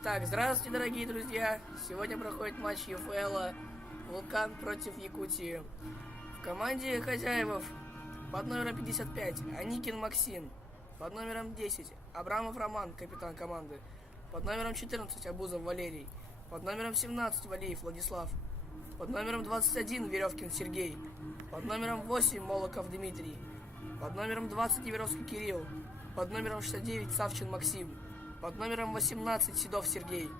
Итак, здравствуйте, дорогие друзья! Сегодня проходит матч ЮФЛ «Вулкан» против Якутии. В команде хозяевов под номером 55 Аникин Максим, под номером 10 Абрамов Роман, капитан команды, под номером 14 Абузов Валерий, под номером 17 Валеев Владислав, под номером 21 Веревкин Сергей, под номером 8 Молоков Дмитрий, под номером 20 Неверовский Кирилл, под номером 69 Савчин Максим, под номером 18 Седов Сергей,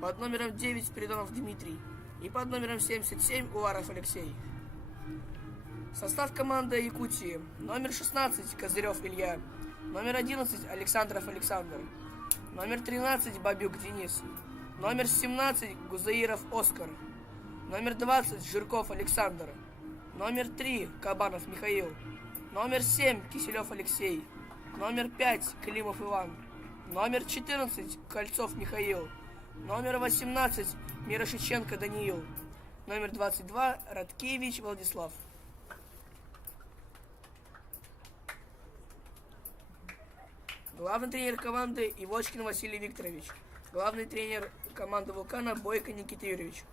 под номером 9 Спиридонов Дмитрий и под номером 77 Уваров Алексей. Состав команды Якутии: номер 16 Козырев Илья, номер 11 Александров Александр, номер 13 Бабюк Денис, номер 17 Гузаиров Оскар, номер 20 Жирков Александр, номер 3 Кабанов Михаил, номер 7 Киселев Алексей, номер 5 Климов Иван, номер 14 Кольцов Михаил, номер 18 Мирошиченко Даниил, номер 22 Радкевич Владислав. Главный тренер команды Ивочкин Василий Викторович. Главный тренер команды «Вулкана» Бойко Никита Юрьевич.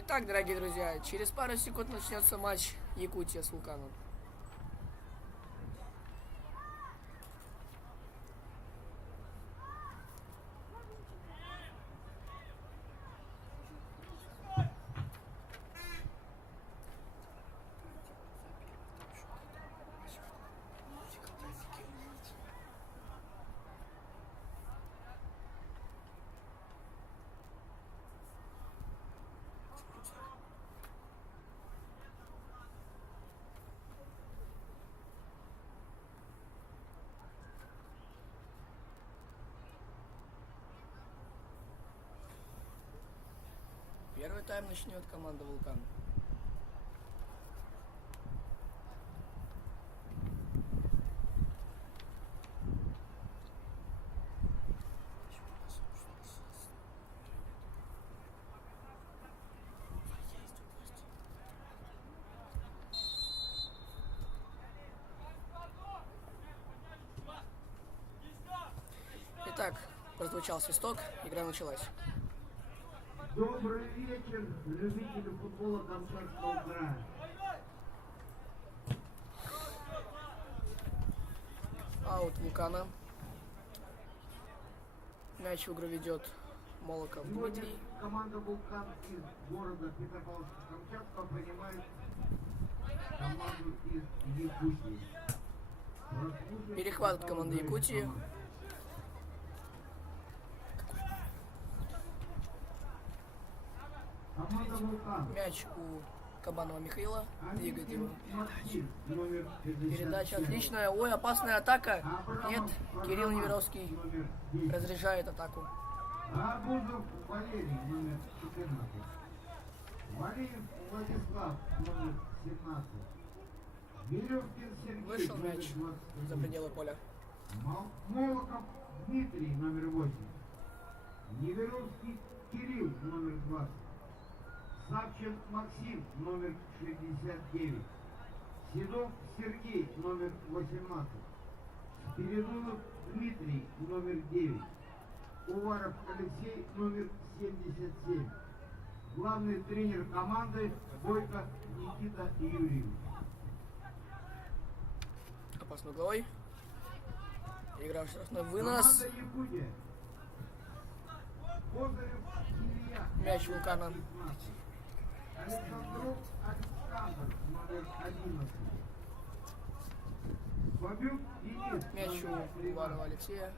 Итак, дорогие друзья, через пару секунд начнется матч Якутия с Вулканом. Первый тайм начнет команда «Вулкан». Прозвучал свисток, игра началась. Добрый вечер, любители футбола Камчатского края. Аут Вулкана. Мяч в игру ведет Молоков Сегодня Дмитрий. команда «Вулкан» из города Петропавловска-Камчатского принимает команду из Якутии. Перехват команды Якутии. Команда «Вулкан». Мяч у Кабанова Михаила. Двигает его. Максим, номер 57. Передача отличная. Ой, опасная атака. Нет, Кирилл Неверовский Номер 10. разряжает атаку. Абузов Валерий, номер 14. Валеев Владислав, номер 17. Веревкин Сергей, Вышел номер мяч 21. за пределы поля. Молоков Дмитрий, номер 8. Неверовский Кирилл, номер 20. Савчин Максим, номер 69. Седов Сергей, номер 18. Спиридонов Дмитрий, номер 9. Уваров Алексей, номер 77. Главный тренер команды Бойко Никита Юрьевич. Опасный угловой. Игра в штрафной вынос. Команда Якутия. Козырев Илья. Мяч Вулкана. 15. Александров Александр, номер 11. Бабюк Денис, Мяч номер у 13. Уварова Алексея.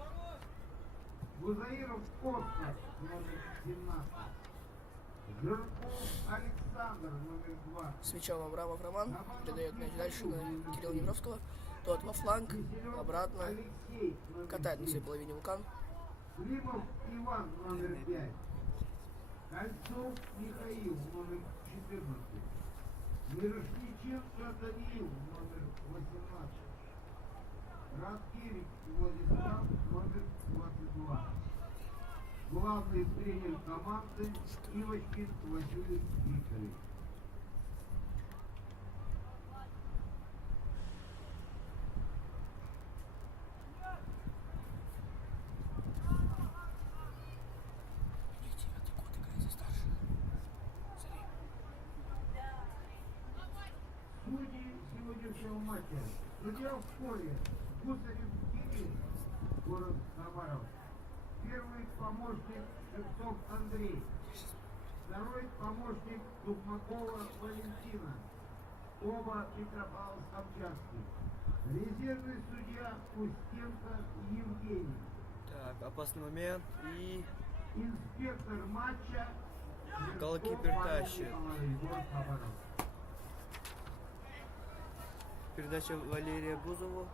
Гузаиров Костя, номер 17. Жирков Александр, номер 2. С мячом Абрамов Роман. Передает мяч дальше на Кирилла Неверовского. Тот во фланг. Обратно. Алексей, номер Катает на 9. своей половине Вулкан. Климов Иван, номер 5. Кольцов Михаил, номер 14. Мирошниченко Даниил, номер 18. Радкевич Владислав, номер 22. Главный тренер команды Ивочкин Василий Викторович. Судьи сегодняшнего матча. Судья в поле. Гусарев Кирилл, город Хабаров. Первый помощник Шевцов Андрей. Второй помощник Тухмакова Валентина. Оба Петропавловск-Камчатский. Резервный судья Устенко Евгений. Так, опасный момент и Инспектор матча голкипер тащит. город Хабаров. Передача Валерия Бузову.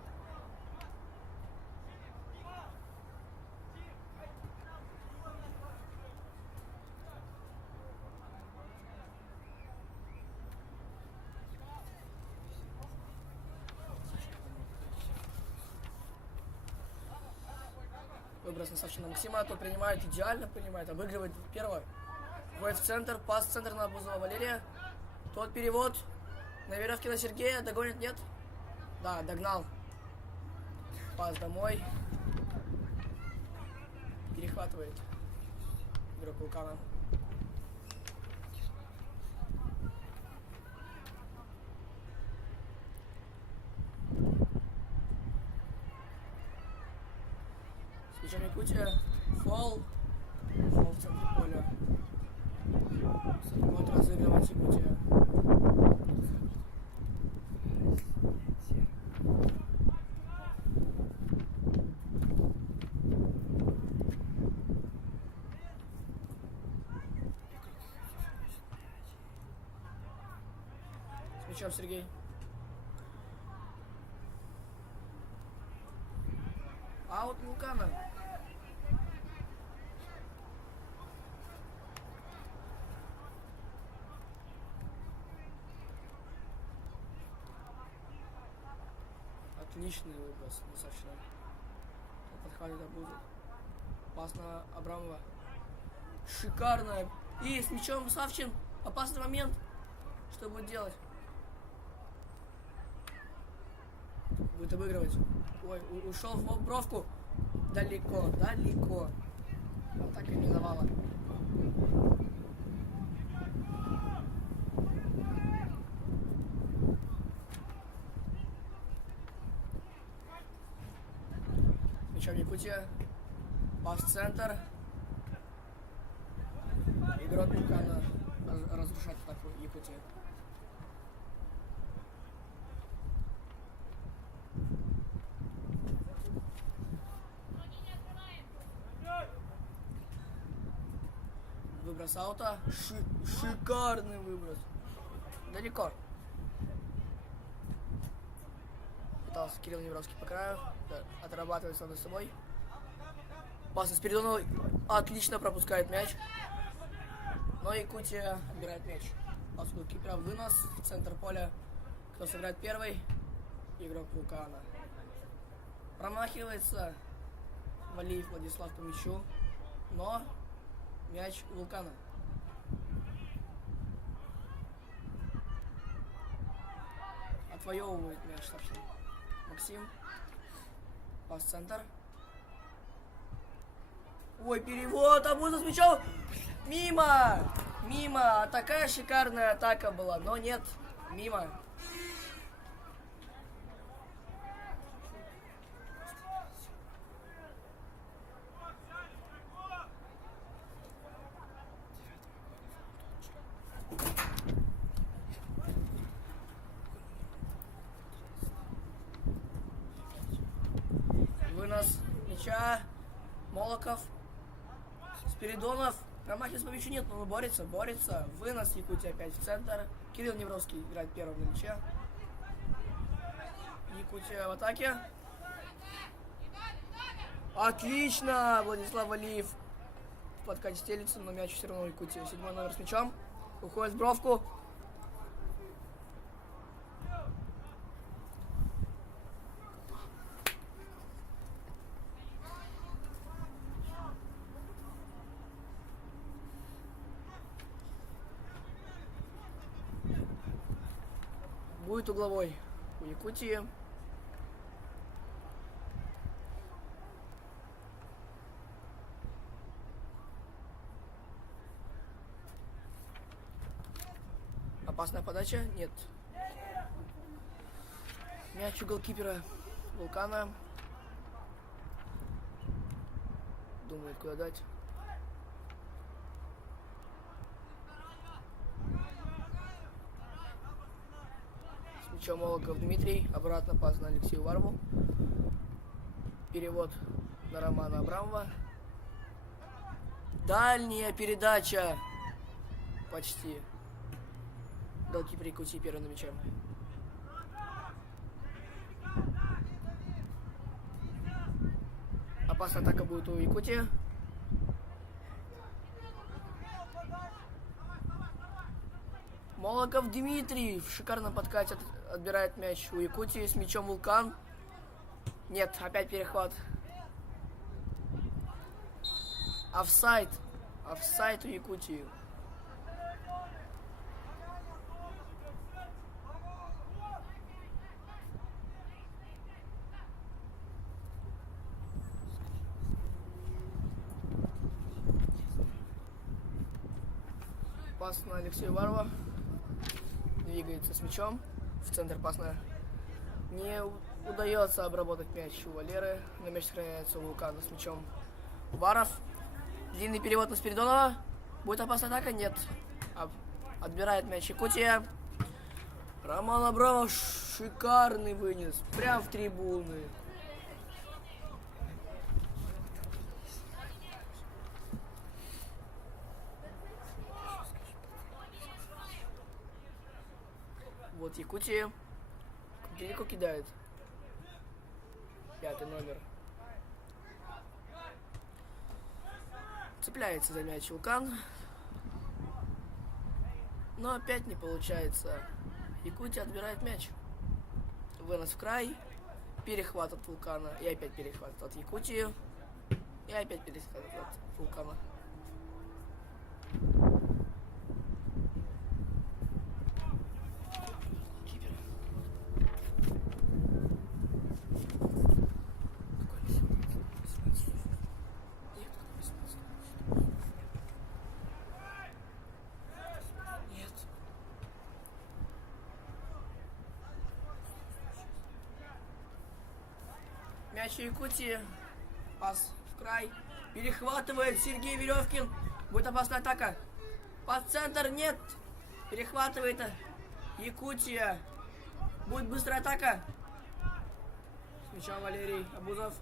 Выброс на Савчина Максима. Тот принимает, идеально принимает. Обыгрывает первого. Вводит в центр. Пас в центр на Бузова Валерия. Тот перевод. На Веревкина Сергея. Догонит, нет? Да, догнал. Пас домой. Перехватывает игрок Вулкана. С мячом Якутия. Фол. Фол в центре поля. Будет разыгрывать Якутия. С мячом Сергей. Аут Вулкана. Отличный выброс, достаточно. Подхватит Абузов. Пас на Абрамова. Шикарная. И с мячом Савчин. Опасный момент. Что будет делать? Будет обыгрывать. Ой, ушел в бровку. Далеко, далеко. Атака миновала. Мячом Якутия. Пас в центр. Игрок Вулкана разрушает атаку Якутия. Выброс аута. Шикарный выброс. Далеко. Пытался Кирилл Невровский по краю. Отрабатывает сам за собой. Пас из Спиридонова. Отлично пропускает мяч. Но Якутия отбирает мяч. Пас голкипера, вынос в центр поля. Кто сыграет первый? Игрок Вулкана. Промахивается Валиев Владислав по мячу. Но мяч у Вулкана. Отвоевывает мяч, собственно. Максим. Пас в центр. Ой, перевод, Абузов с мячом. Мимо! Мимо! Такая шикарная атака была, но нет. Мимо. Вынос мяча. Молоков. Спиридонов. Промахивается по мячу нет, но борется. Вынос Якутия опять в центр. Кирилл Невровский играет первым на мяче. Якутия в атаке. Отлично! Владислав Валиев в подкате стелится, но мяч все равно Якутия. 7-й номер с мячом. Уходит в бровку. Будет угловой у Якутии. Опасная подача? Нет. Мяч у голкипера Вулкана. Думает, куда дать. Мячом Молоков Дмитрий. Обратно пас на Алексею Варву. Перевод на Романа Абрамова. Дальняя передача. Почти. Голкипер Якутии первый на мяче. Опасная атака будет у Якутии. Молоков Дмитрий в шикарном подкате отбирает мяч у Якутии с мячом Вулкан. Нет, опять перехват. Офсайд. Офсайд у Якутии. Пас на Алексея Варва. Двигается с мячом. В центр пасная. Не удается обработать мяч у Валеры. Но мяч сохраняется у Вулкана с мячом. Варов. Длинный перевод на Спиридонова. Будет опасная атака? Нет. Отбирает мяч Якутия. Роман Абрамов. Шикарный вынес. Прям в трибуны. Вот Якутия. Далеко кидает. 5-й номер. Цепляется за мяч Вулкан. Но опять не получается. Якутия отбирает мяч. Вынос в край. Перехват от Вулкана. И опять перехват от Якутии. И опять перехват от Вулкана. Мяч у Якутии. Пас в край. Перехватывает Сергей Веревкин. Будет опасная атака. Пас в центр. Нет. Перехватывает Якутия. Будет быстрая атака. С мячом Валерий Абузов.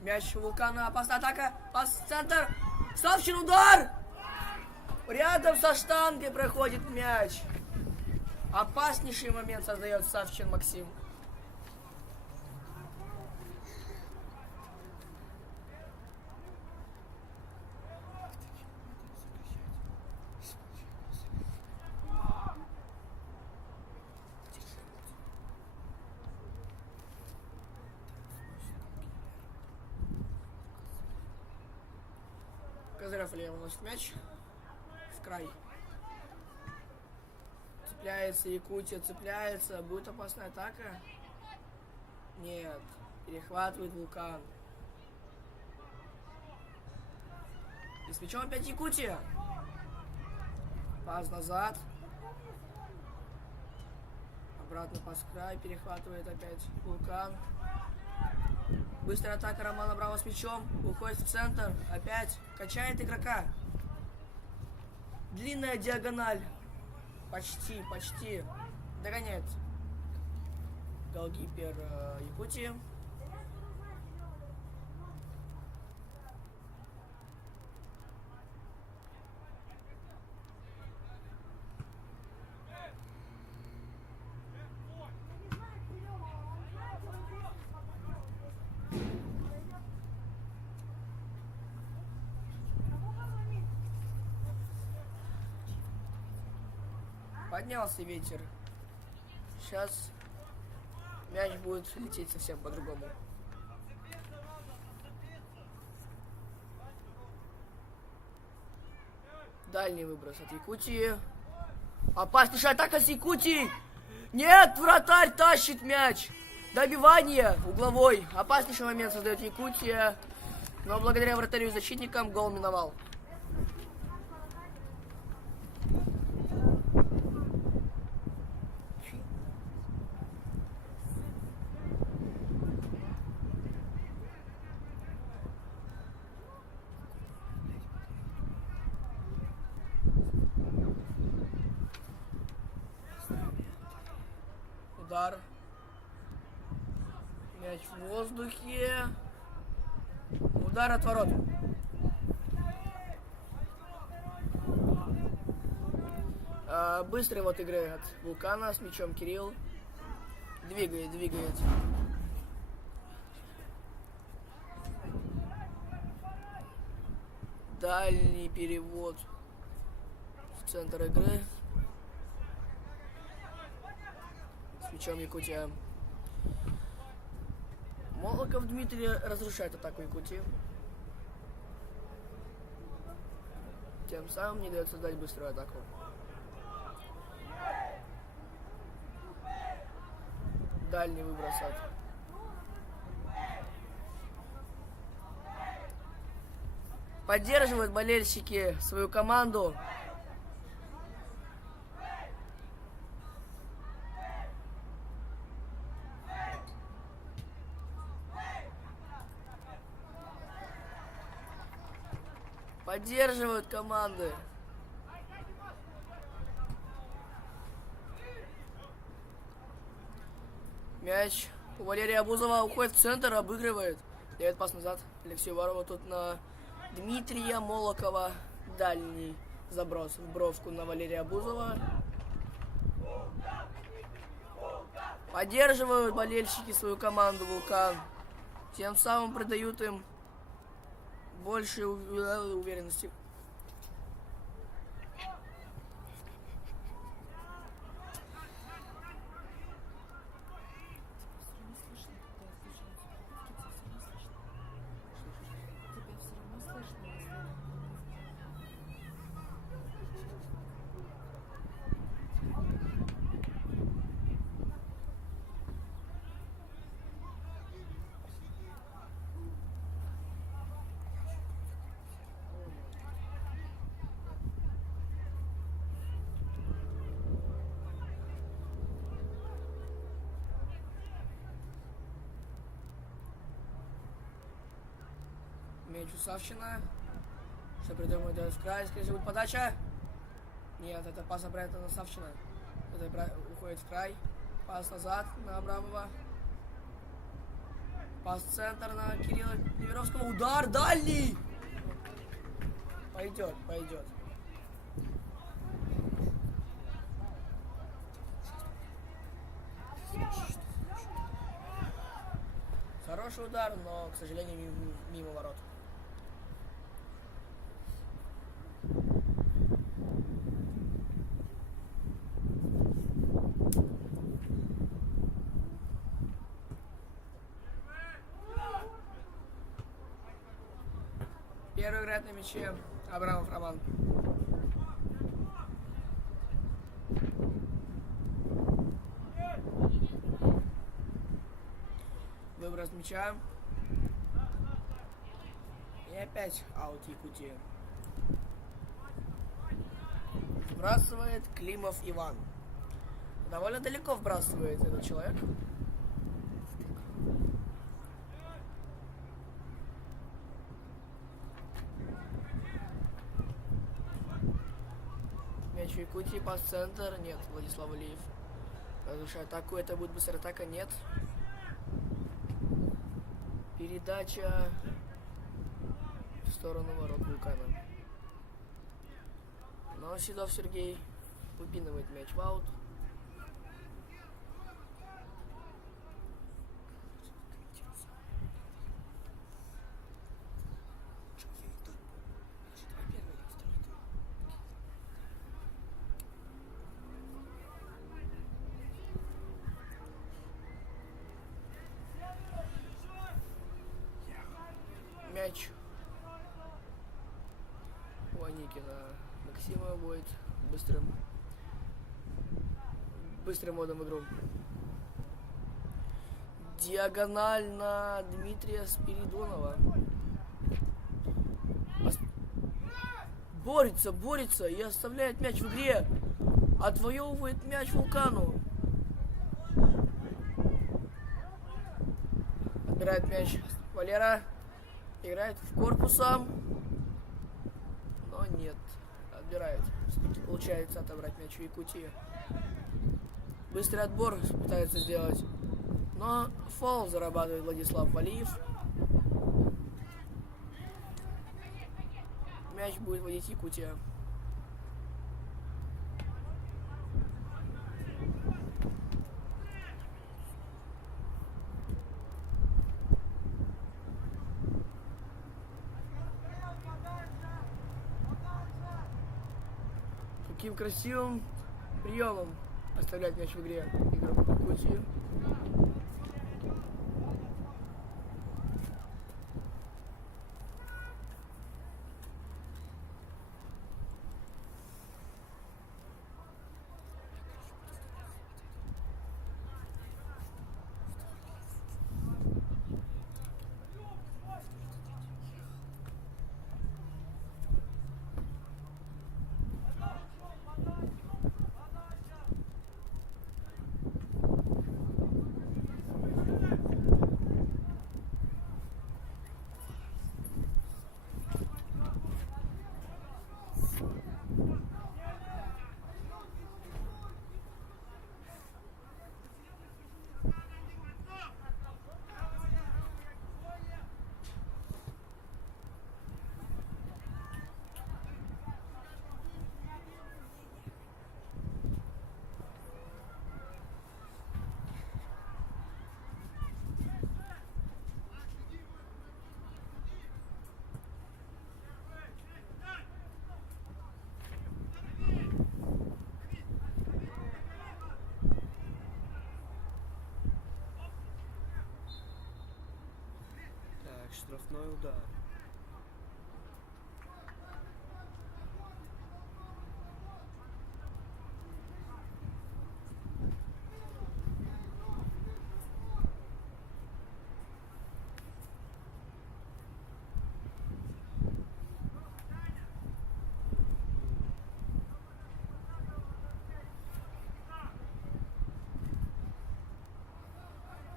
Мяч у Вулкана. Опасная атака. Пас в центр. Савчин, удар! Рядом со штангой проходит мяч. Опаснейший момент создает Савчин Максим. Козырев влево уносит мяч. В край. Цепляется Якутия, цепляется. Будет опасная атака? Нет. Перехватывает Вулкан. И с мячом опять Якутия. Пас назад. Обратно пас в край. Перехватывает опять Вулкан. Быстрая атака Романа Абрамова с мячом. Уходит в центр. Опять качает игрока. Длинная диагональ. Почти. Догоняет. Голкипер Якутии. Поднялся ветер. Сейчас мяч будет лететь совсем по-другому. Дальний выброс от Якутии. Опаснейшая атака с Якутии. Нет, вратарь тащит мяч. Добивание угловой. Опаснейший момент создает Якутия. Но благодаря вратарю и защитникам гол миновал. Удар. Мяч в воздухе. Удар от ворот. Быстрый вот игры от Вулкана с мячом Кирилл. Двигает. Дальний перевод в центр игры. С мячом Якутия. Молоков Дмитрий разрушает атаку Якутии. Тем самым не дает создать быструю атаку. Дальний выброс от поддерживают болельщики свою команду. Поддерживают команды. Мяч у Валерия Абузова уходит в центр, обыгрывает. Дает пас назад Алексею Варову. Тут на Дмитрия Молокова. Дальний заброс в бровку на Валерия Абузова. Поддерживают болельщики свою команду «Вулкан». Тем самым придают им больше уверенности. мячу Савчина. Что придумывает этот в край? Скорее всего, будет подача. Нет, это пас обратно на Савчина. Это уходит в край. Пас назад на Абрамова. Пас в центр на Кирилла Неверовского. Удар дальний! Пойдет, пойдет. Хороший удар, но, к сожалению, мимо ворот. Первый играет на мяче Абрамов Роман. Выброс мяча. И опять аут Якутии. Вбрасывает Климов Иван. Довольно далеко вбрасывает этот человек. Мяч в Якутии, пас в центр. Нет, Владислав Алиев разрушает атаку. Это будет быстрая атака. Нет. Передача в сторону ворот Вулкана. Но Седов Сергей выпинывает мяч в аут. Мяч у Аникина. Максима будет быстрым ходом в игру. Диагональ на Дмитрия Спиридонова. Борется и оставляет мяч в игре. Отвоевывает мяч Вулкану. Отбирает мяч Валера. Играет в корпусом. Но нет. Отбирает. Все-таки получается отобрать мяч у Якутии. Быстрый отбор пытается сделать. Но фол зарабатывает Владислав Валиев. Мяч будет водить Якутия. Каким красивым приемом оставлять мяч в игре игроку Якутии. Штрафной удар.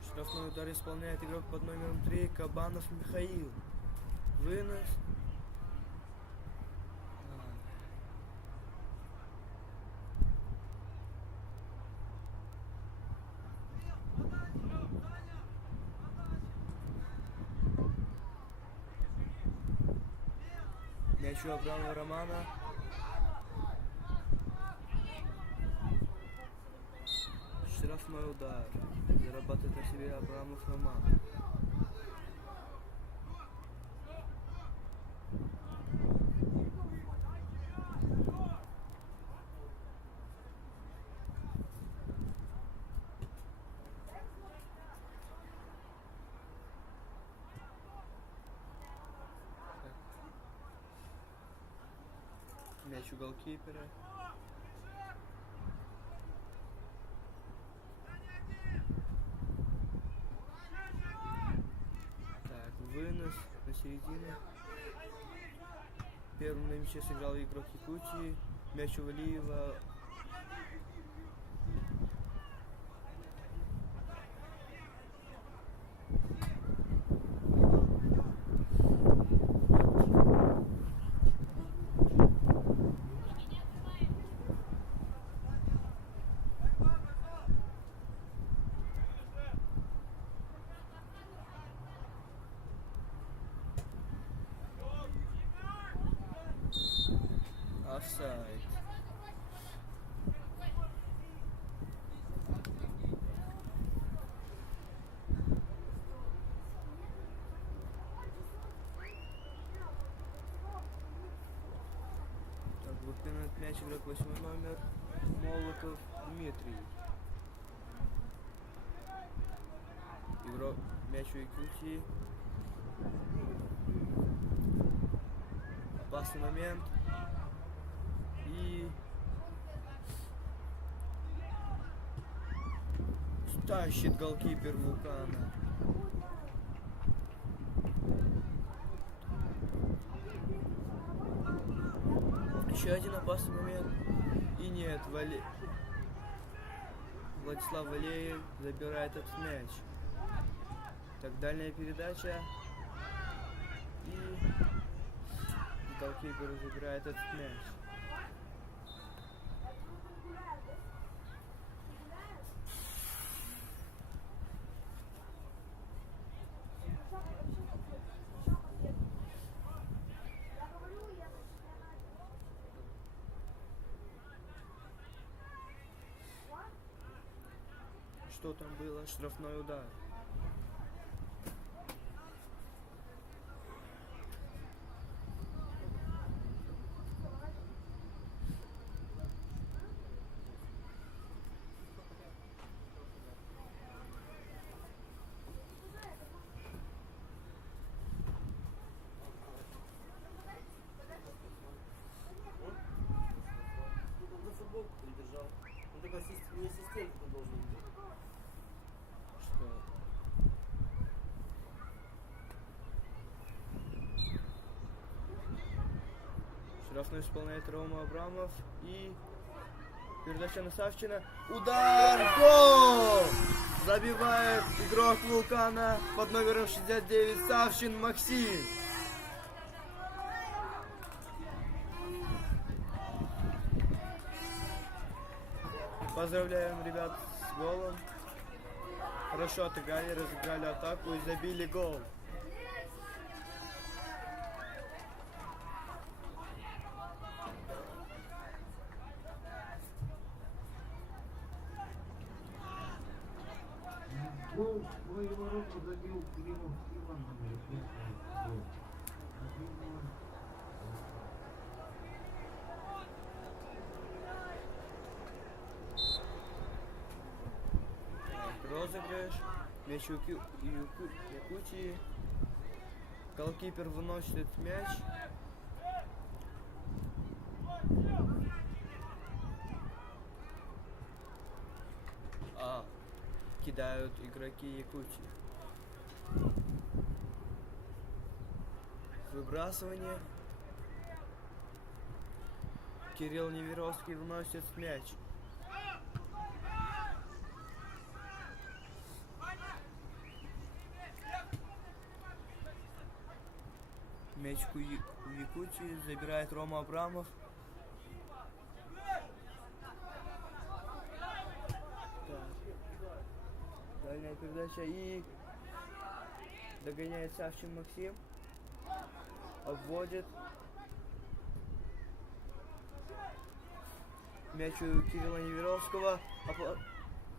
Штрафной удар исполняет игрок под номером 3 Кабанов Михаил. Вынос. Мяч у Абрамова Романа. Штрафной удар. Зарабатывает на себе Абрамов Роман. Мяч у голкипера. Так, вынос на середину. Первым на мяче сыграл игрок Якутии. Мяч у Валиева. Офсайд. Так, выпинает мяч игрок 8 номер Молотов Дмитрий. Игрок мяч у Якутии. Опасный момент. И тащит голкипер Вулкана. Еще один опасный момент. И нет, Владислав Валеев забирает этот мяч. Так, дальняя передача. И голкипер забирает этот мяч. Что там было? Штрафной удар. На футболку придержал. Он такой не ассистент должен быть. Что? Штрафной исполняет Рома Абрамов. И передача на Савчина. Удар! Гол! Забивает игрок Вулкана под номером 69 Савчин Максим. Поздравляем ребят с голом. Хорошо отыграли, разыграли атаку и забили гол. Гол в свои ворота забил Климов Иван, номер 5. Гол. 1-0. Розыгрыш. Мяч у Якутии. Голкипер выносит мяч. Кидают игроки Якутии. Выбрасывание. Кирилл Неверовский вносит мяч. Мяч у Якутии забирает Рома Абрамов. Так. Дальняя передача и догоняет Савчин Максим. Обводит. Мяч у Кирилла Неверовского.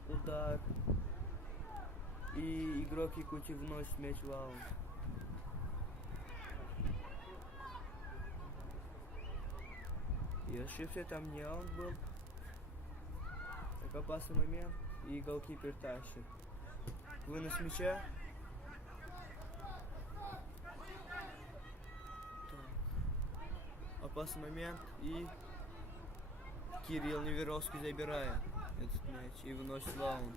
Удар. И игрок Якутии вносит мяч в аут. И ошибся, там не аут был. Так, опасный момент. И голкипер тащит. Вынос мяча. Так. Опасный момент. И Кирилл Неверовский забирает этот мяч и выносит в аут.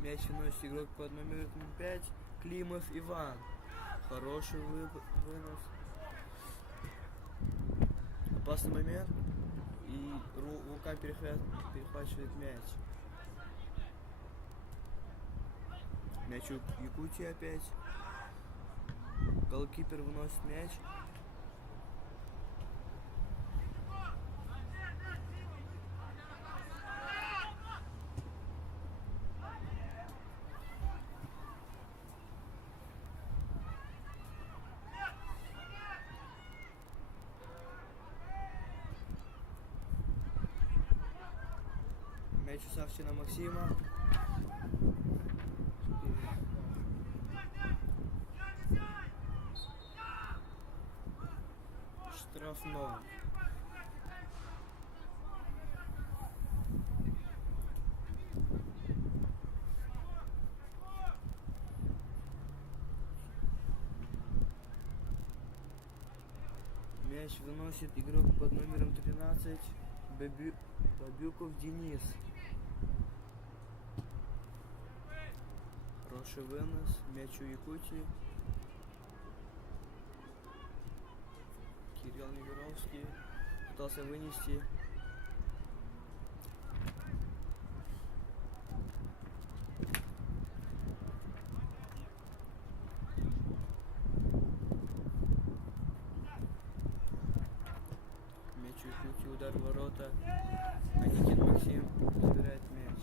Мяч выносит игрок под номером 5 Климов Иван. Хороший вынос. Опасный момент. И Лука перехватывает мяч. Мяч у Якутии опять. Голкипер выносит мяч. Мяч у Савчина Максима. Штрафной. Мяч выносит игрок под номером 13 Бабюков Денис. Хороший вынос. Мяч у Якутии. Кирилл Неверовский пытался вынести. Мяч у Якутии, удар в ворота. Аникин Максим забирает мяч.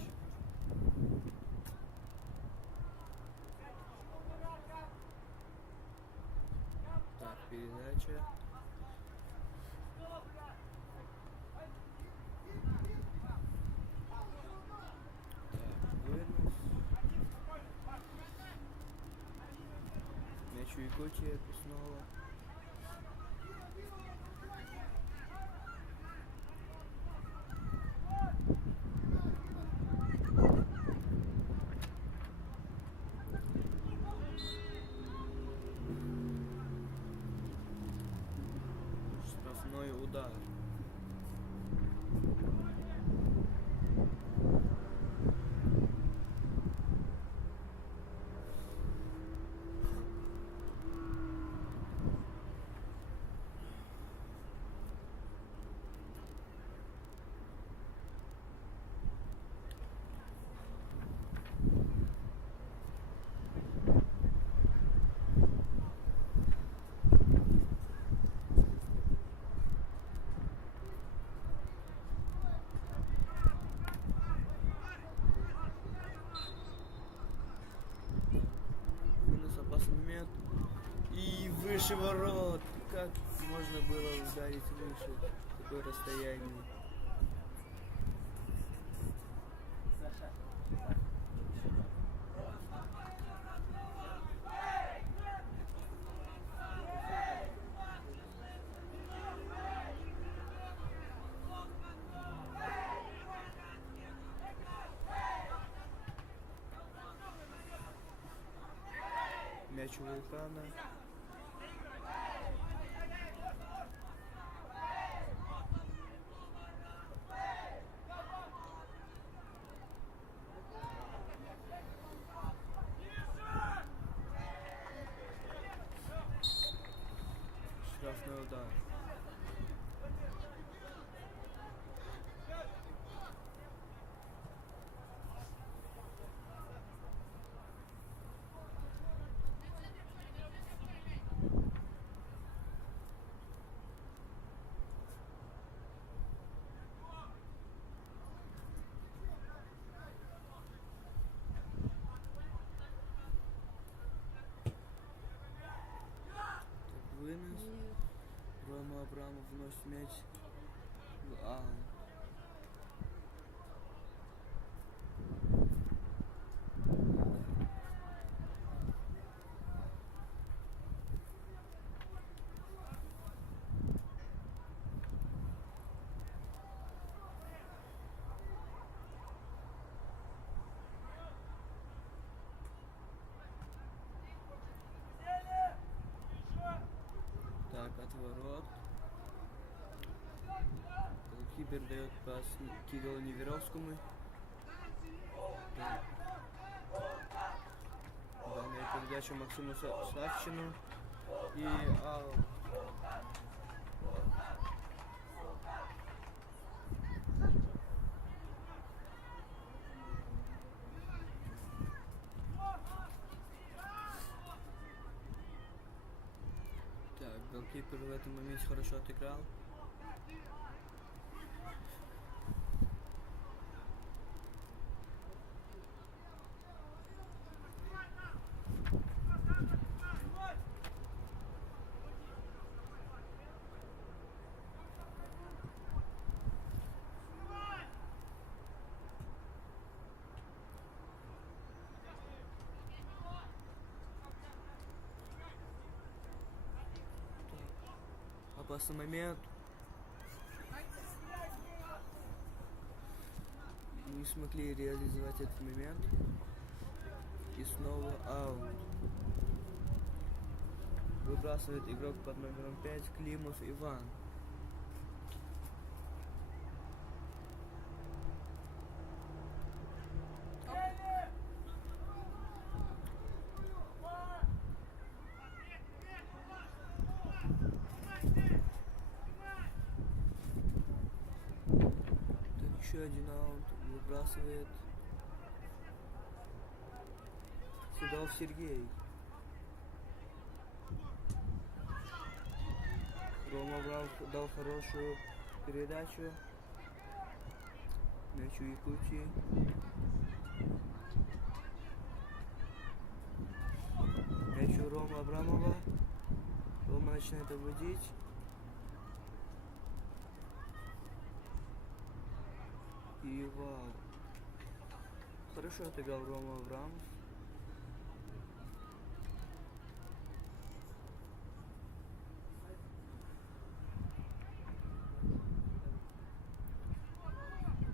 Так, передача. Вынос. Мяч у Якутии снова. Штрафной удар. Вынос, опасный момент. И выше ворот. Как можно было ударить выше? Такое расстояние. передачу Вулкана. Штрафной удар. Вынос. Рома Абрамов вносит мяч в аут. Так, отворот. Голкипер дает пас Кириллу Неверовскому. Данная передача Максиму Савчину. И аут. Так, голкипер в этом моменте хорошо отыграл. Опасный момент. Не смогли реализовать этот момент. И снова аут. Выбрасывает игрок под номером 5 Климов Иван. Еще один аут выбрасывает Седов Сергей. Рома Абрамов дал хорошую передачу мячу Якутии. Мячу Рома Абрамова. Рома начинает обводить. И вау. Хорошо отыграл Рома Абрамов.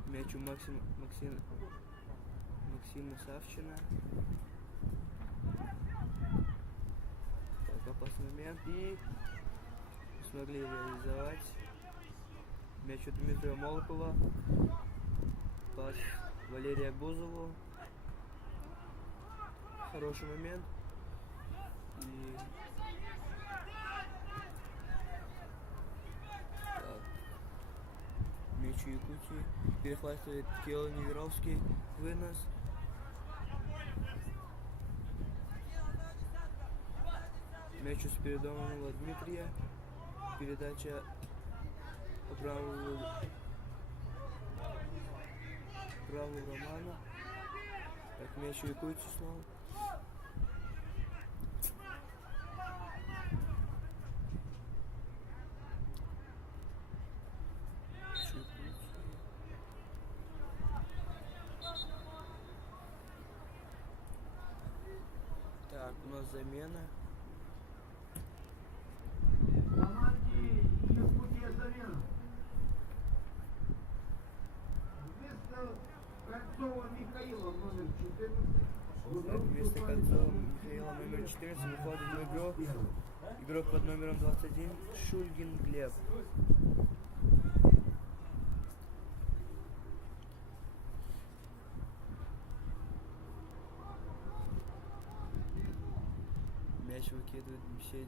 Мяч у Максима Савчина. Так, опасный момент. И смогли реализовать. Мяч у Дмитрия Молокова. Пас Валерия Бузову. Хороший момент. И... Так. Мяч у Якутии. Перехватывает Кирилл Неверовский. Вынос. Мяч у Спиридонова Дмитрия. Передача Абрамову. Праву Романа. Так, мяч у Якутии снова. Так, у нас замена. Команде Якутия замена. Вместо Кольцова Михаила номер 14 Так, вместо Кольцова Михаила номер 14 выходит в игру игрок под номером 21 Шульгин Глеб. Мяч выкидывает Мещей.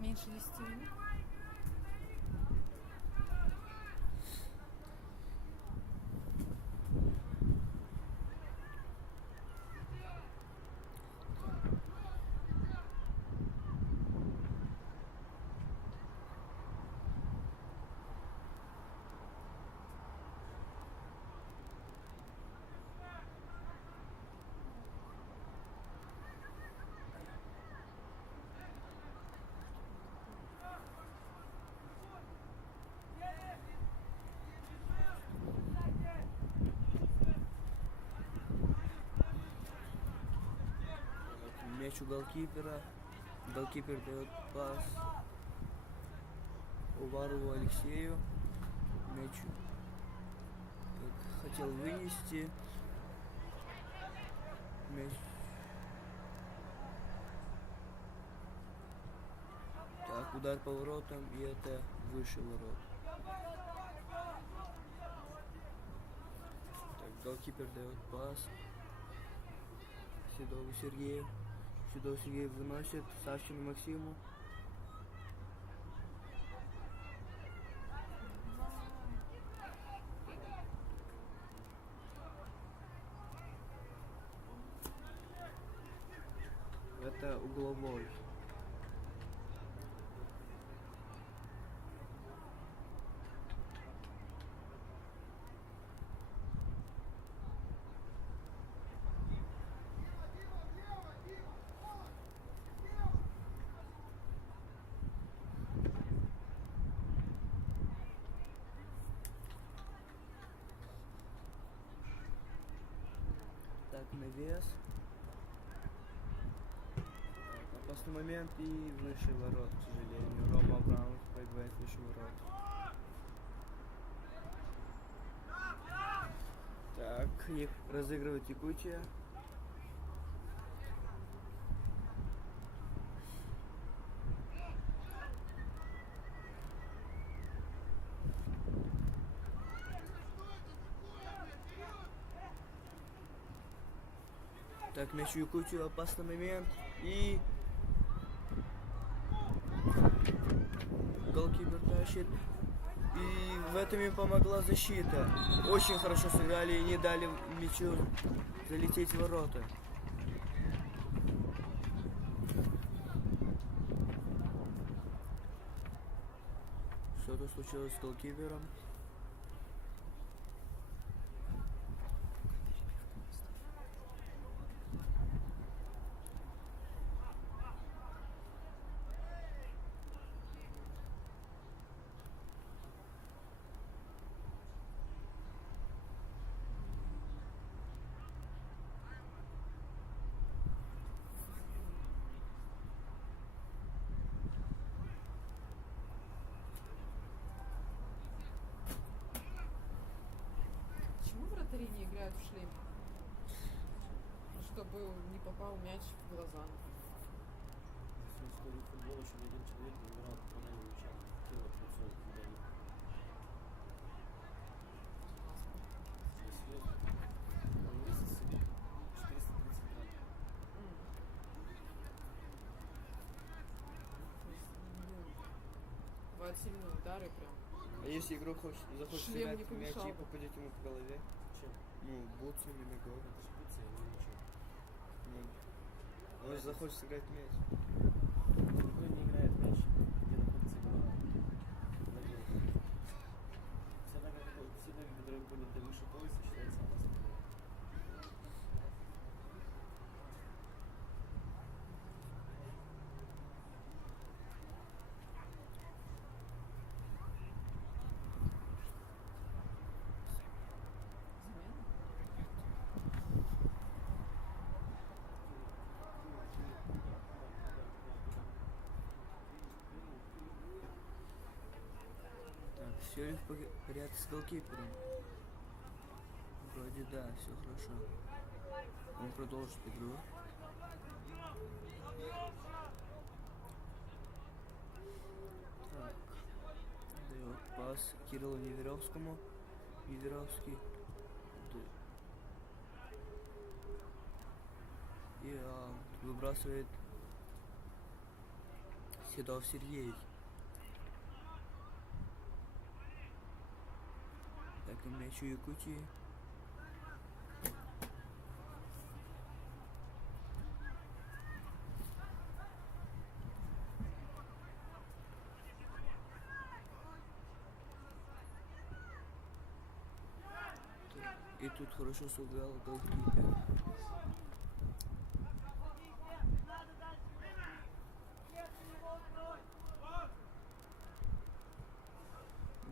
Меньше 10 минут. Мяч у голкипера. Голкипер дает пас Уварову Алексею. Мяч хотел вынести. Мяч. Так, удар по воротам, и это выше ворот. Так, голкипер дает пас Седову Сергею. Седов Сергей выносит Савчину Максиму. Это угловой. Так, навес. Опасный момент и выше ворот, к сожалению. Рома Абрамов пробивает выше ворот. Так, их разыгрывает Якутия. Так, мяч в Якутию, опасный момент. И голкипер тащит. И в этом им помогла защита. Очень хорошо сыграли и не дали мячу залететь в ворота. Что-то случилось с голкипером. Почему вратари не играют в шлеме? Чтобы не попал мяч в глаза. Если в истории футбола еще ни один человек не играл в попадании мяча в тело, в лицо, в ударе. Серьезно. Он весит себе 430 грамм. Бывают сильные удары прям. А если игрок захочет Шлем сыграть не в мяч помешал и бы. попадет ему по голове? Чем? Ну, бутсами ногой. Это же пицца, и ничего. Ну, он же захочет сыграть в мяч. Никто не играет мяч, где находится голова. Все ноги, которые подняты выше пояса, считаются опасными. Замена? ли в порядке с голкипером? Вроде да, все хорошо. Он продолжит игру. Так. Дает пас Кириллу Неверовскому. Неверовский. И выбрасывает Седов Сергей. Так, и мяч у Якутии. И тут хорошо сыграл голкипер.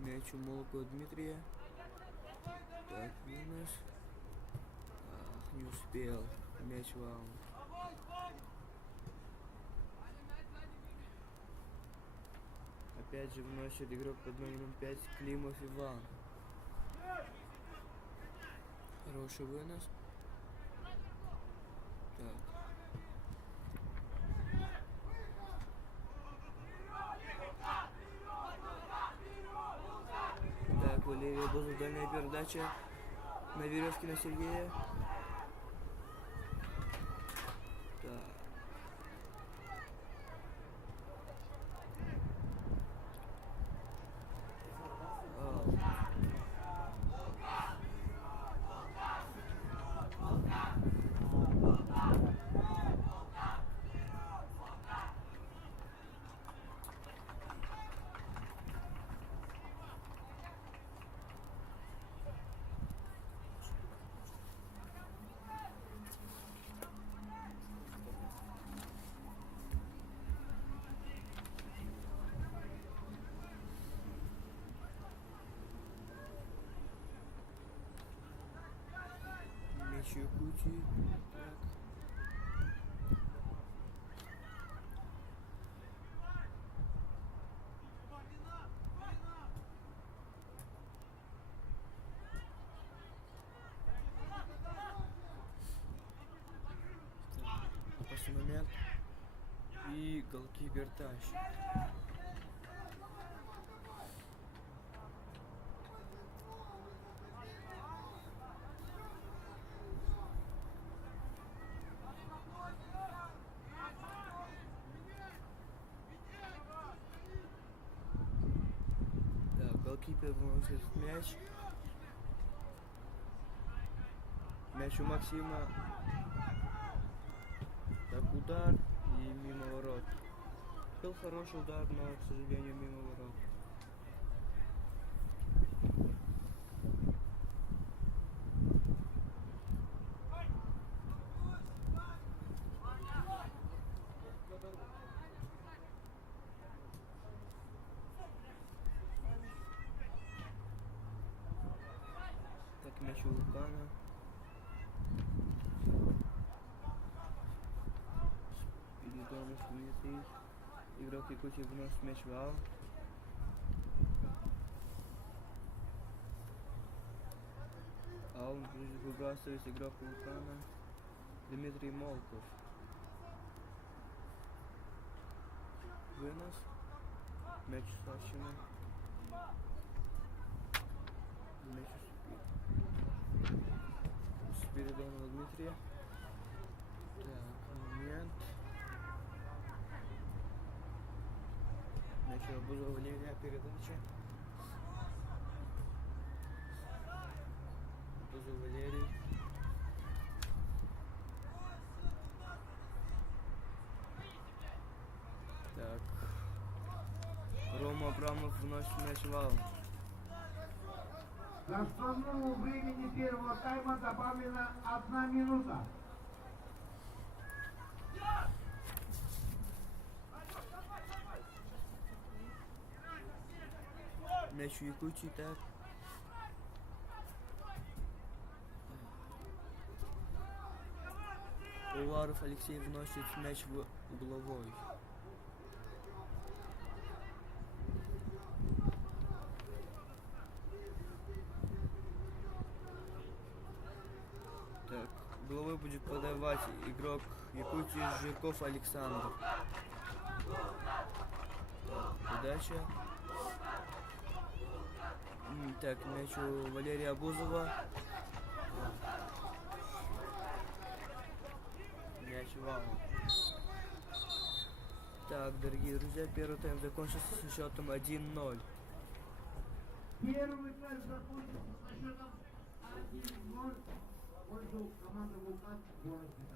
Мяч у Молокова Дмитрия. Так, минус. Ах, не успел. Мяч в аут. Опять же вносит игрок под номером 5 Климов Иван. Хороший вынос. Так. Так, Валерия Бузов, дальняя передача на веревке на Сергея. Так. Мяч Якутии. Так. Опасный момент. И голкипер тащит. Так, голкипер выносит мяч. Мяч у Максима. Так, удар и мимо ворот. Был хороший удар, но, к сожалению, мимо ворот. Так, мяч у Лукана. Спиридонов Дмитрий. Игрок Якутии вносит мяч в аут. Аут выбрасывает игрок Лукана. Дмитрий Молков. Вынос. Мяч у Сащина. Мяч у Спиридонова Дмитрия. Так, момент. Мяч у Бузова Валерия, передача. Бузов Валерий. Так. Рома Абрамов вносит мяч в аут. К основному времени первого тайма добавлена 1 минута. Мяч у Якутии, так. Уваров Алексей вносит мяч в угловой. подавать игрок Якутии Жирков Александр. Удача. Так, мяч у Валерия Бузова. Мяч в аут. Так, дорогие друзья, первый тайм закончился со счетом 1-0. Первый тайм закончился со счетом 1-0 в пользу команды «Вулкан» города.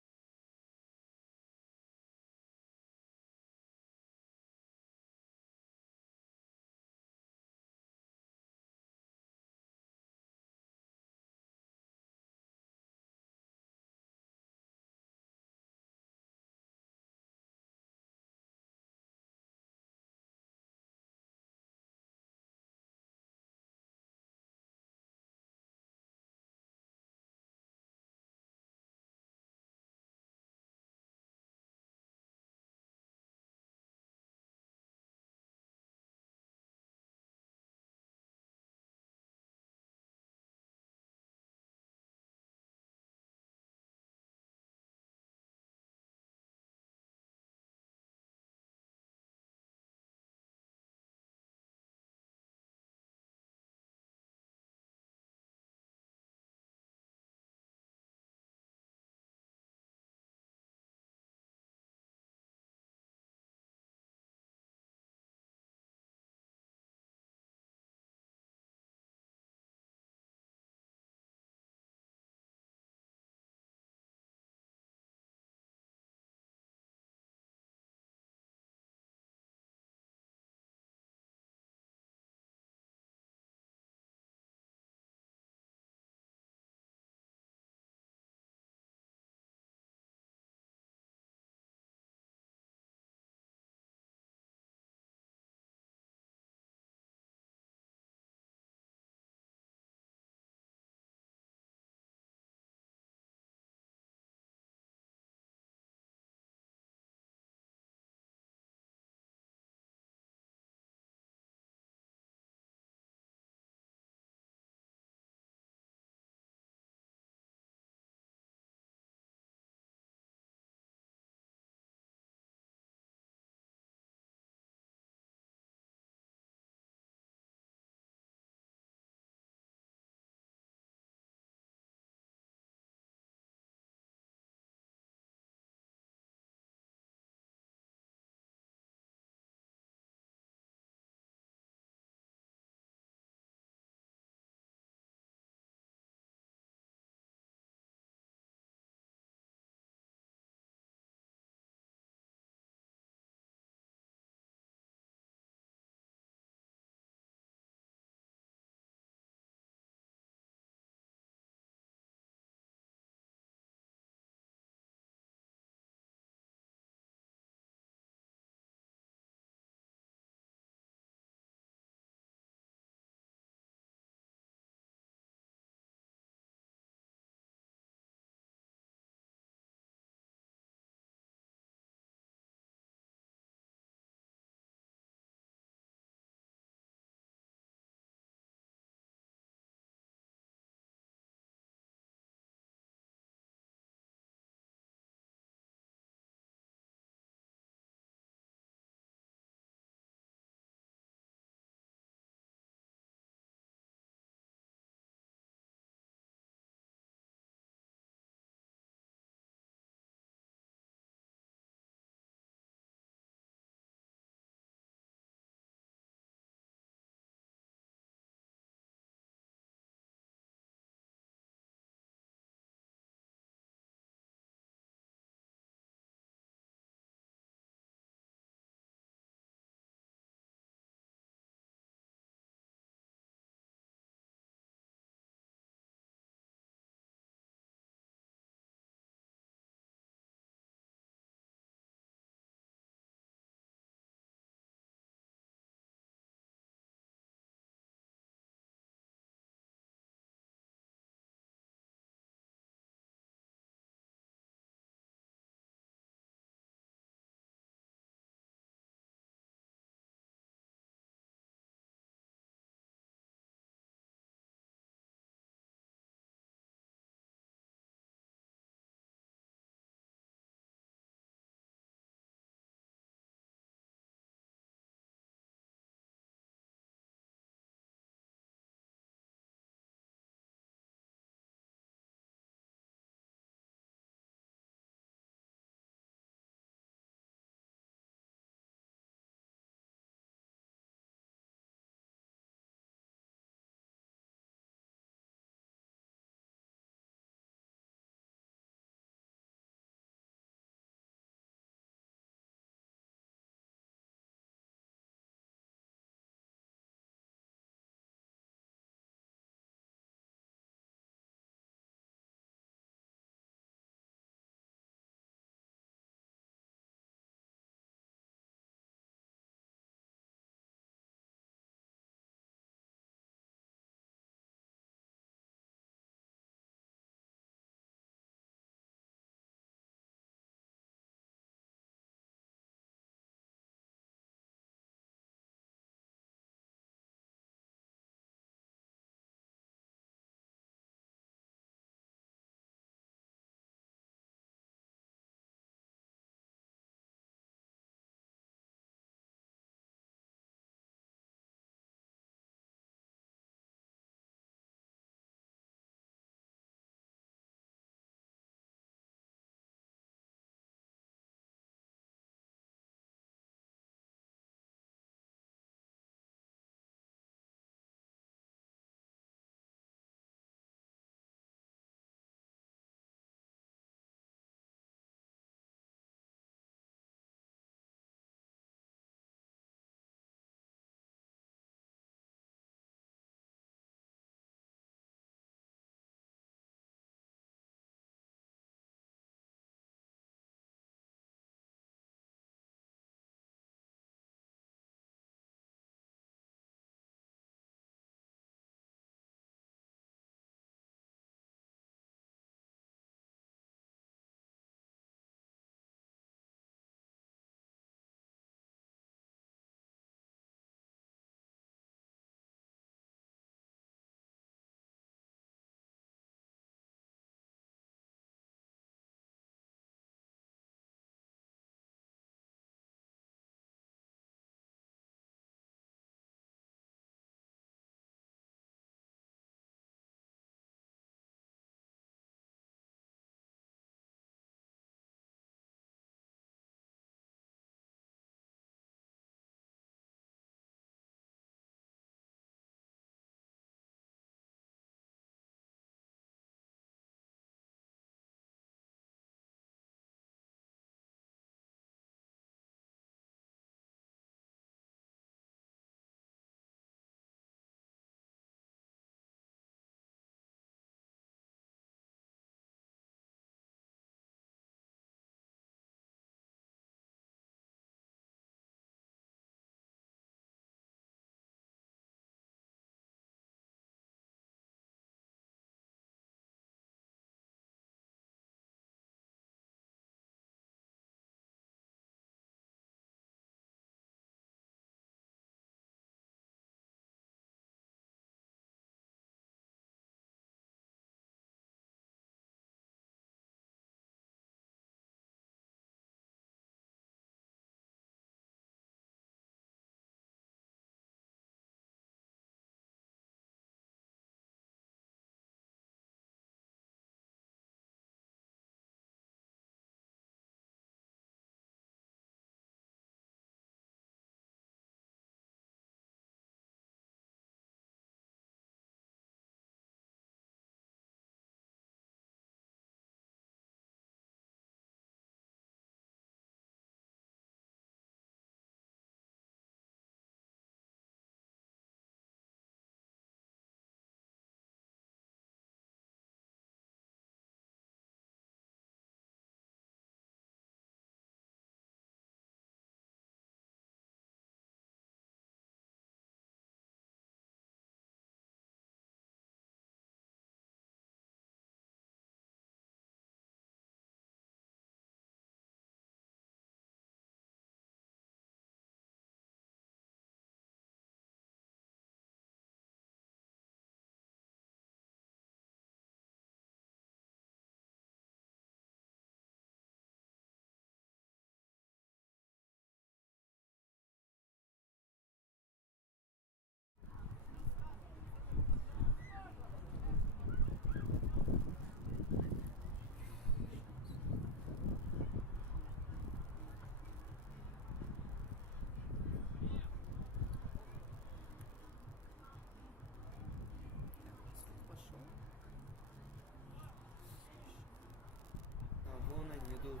вон они идут.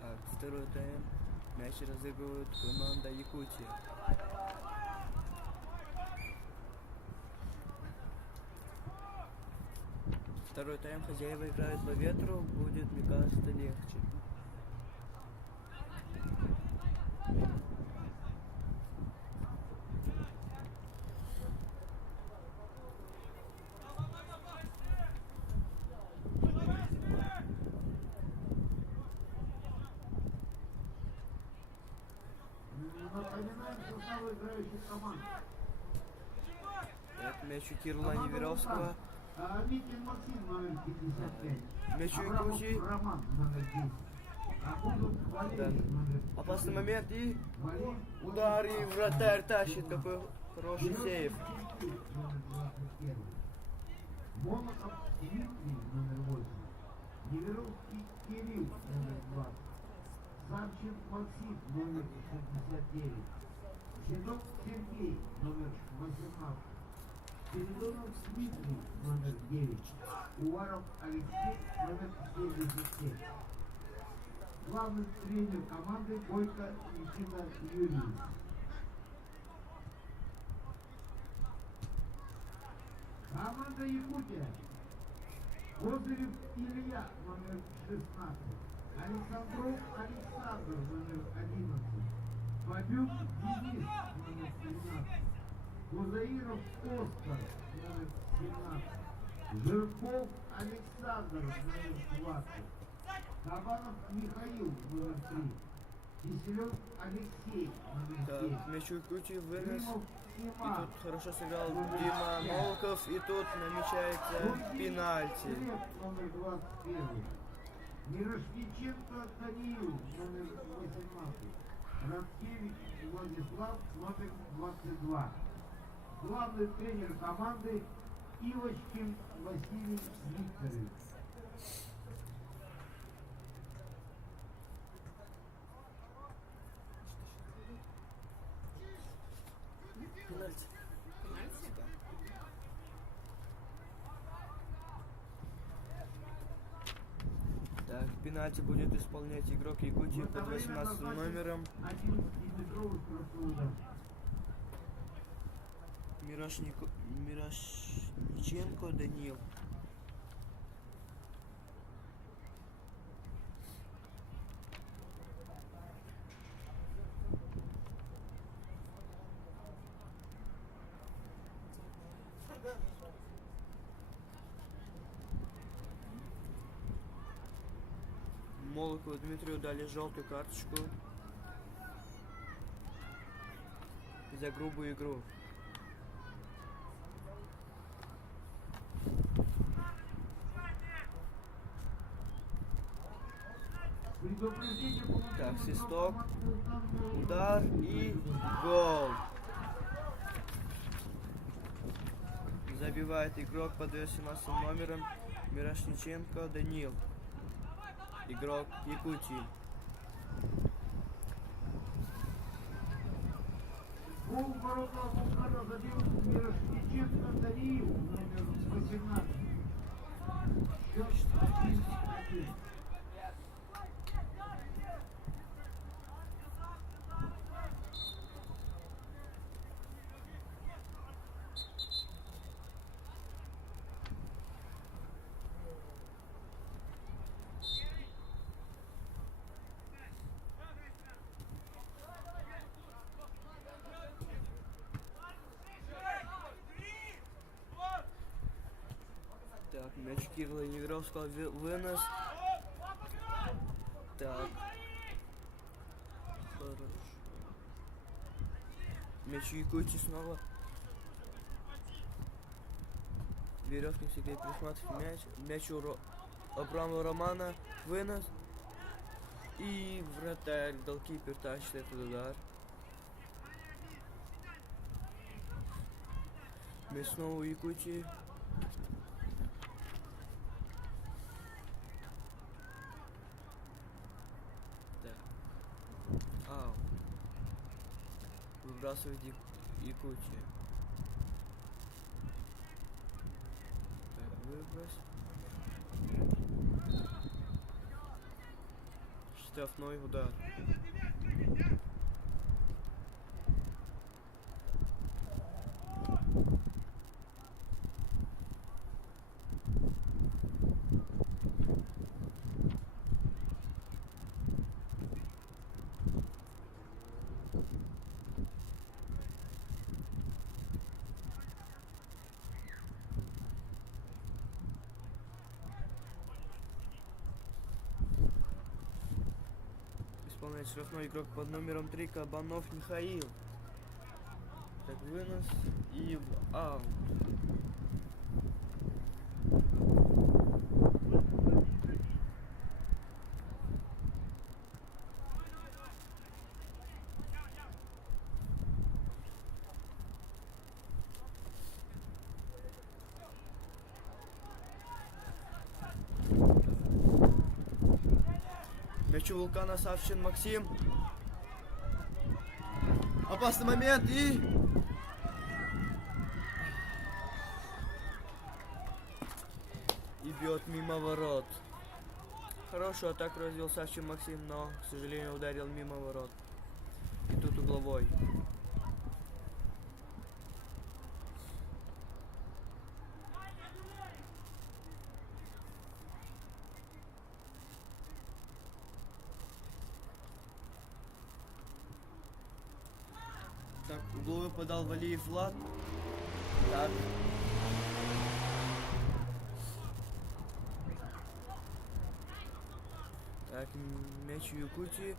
Так, второй тайм. Мяч разыгрывает команда Якутия. Второй тайм хозяева играют по ветру, будет, мне кажется, легче. Напоминаем составы играющих команд. Так, мяч у Кирилла Неверовского. Никин Максим, номер 55. Мяч у Абрамов Якутии. Роман, номер 10. Абудов Валерий, Да. номер 15. Опасный момент и Валерий удар, и вратарь тащит. Какой хороший сейф. Номер 21. Молотов Дмитрий, номер 8. Неверовский Кирилл, номер 20. Савчин Максим, номер 69. Седов Сергей, номер 18. Передонов Дмитрий, номер 9. Уваров Алексей, номер 77. Главный тренер команды Бойко Никита Юрьевич. Команда Якутия. Козырев Илья, номер 16. Александров Александр, номер 11. Бабюк Денис, номер 13. Гузаиров Оскар, номер 17. Жирков Александр, номер 20. Кабанов Михаил, номер 3. Киселев Алексей, номер 7. Так, мяч у Якутии вынес. Климов И Тима, тут хорошо сыграл Дима Молоков. И тут намечается пенальти. Глеб, номер 21. Мирошниченко Даниил, номер 18. Радкевич Владислав, номер 22. Главный тренер команды Ивочкин Василий Викторович. Пенальти. Пенальти? Так, пенальти будет исполнять игрок Якутии под 18 номером. 11-метровый скоростной удар. Мирошниченко Данил. Молокову Дмитрию дали желтую карточку за грубую игру. Предупреждение получил Так, игрок свисток, команды «Стандарт». удар и гол. Забивает игрок под 18 номером Мирошниченко Данил. Игрок Якутии. Гол воротного Вулкана забил Мирошниченко Даниил, номер 18. Счет 1-1. Так, мяч Кирилла Неверовского вынос. Так. Хорошо. Мяч у Якутии снова. Веревкин Сергей присматривает мяч. Мяч у Абрамова Романа. Вынос. И вратарь, голкипер тащит этот удар. Мяч снова у Якутии. Так. Ау. Выбрасывает Якутия. Так, выброс. Штрафной удар. Исполняет штрафной игрок под номером 3 Кабанов Михаил. Так, вынос и в аут. Мяч у Вулкана Савчин Максим. Опасный момент и... И бьет мимо ворот. Хорошую атаку развил Савчин Максим, но, к сожалению, ударил мимо ворот. И тут угловой. Так, угловой подал Валиев Влад. Так. Так, мяч у Якутии.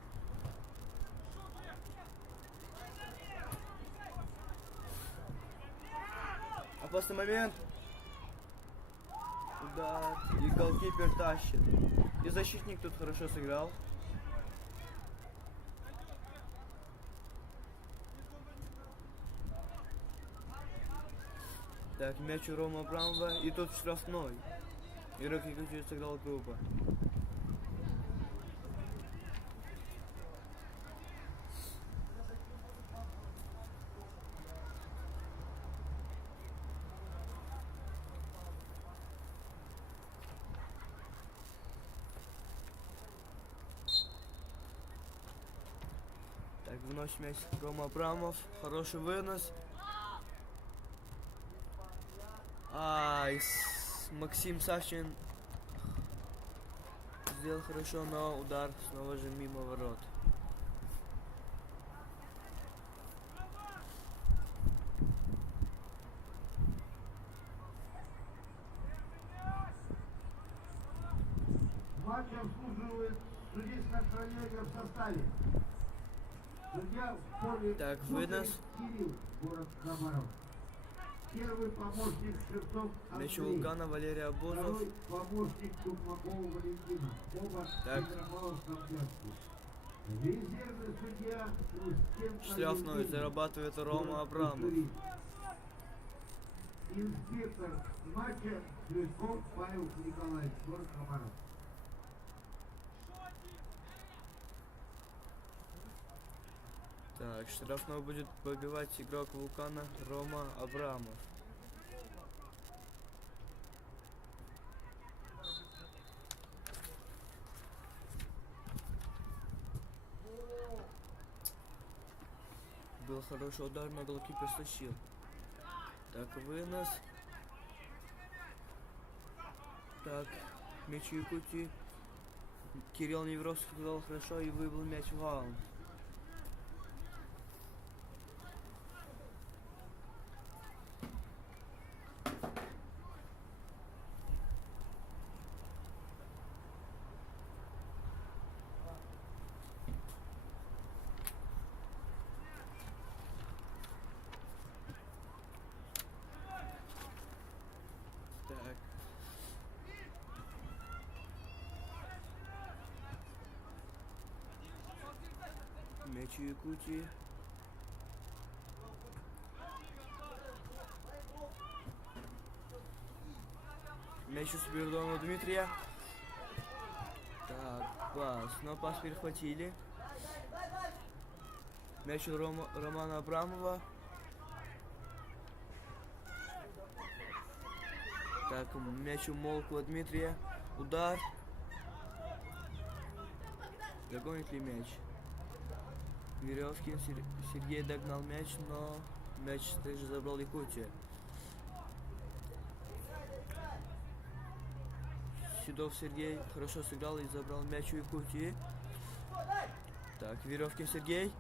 Опасный момент. Удар. И голкипер тащит. И защитник тут хорошо сыграл. Так, мяч у Рома Абрамова. И тут штрафной. Игрок Якутии сыграл грубо. Так, выносит мяч Рома Абрамов. Хороший вынос. Максим Савчин сделал хорошо, но удар снова же мимо ворот. Матч обслуживает судейская коллегия в составе. Судья в поле Так, вынос. Кирилл, город Хабаров. Первый помощник Шевцов Мяч у Андрей. Вулкана Валерий Обозов. Второй помощник Тукмакова Валентина. Оба Так. Петропавловском Пятку. Резервный судья Устенко Штрафной Евгений, зарабатывает Рома город Абрамов. Уссурий. Инспектор матча Цветков Павел Николаевич, город Хабаров. Так, штрафной будет побивать игрок Вулкана Рома Абрамов. Был хороший удар, но голкипер стащил. Так, вынос. Так, мяч у Якутии. Кирилл Невровский сыграл хорошо и выбил мяч в аут. Так. Мяч у Якутии. Мяч у Сбердонова Дмитрия. Так, пас. Но пас перехватили. Мяч у Романа Абрамова. Так, мяч у Молокова Дмитрия. Удар. Догонит ли мяч? Веревкин Сергей догнал мяч, но мяч также забрал Якутия. Седов Сергей хорошо сыграл и забрал мяч у Якутии. Так, Веревкин Сергей.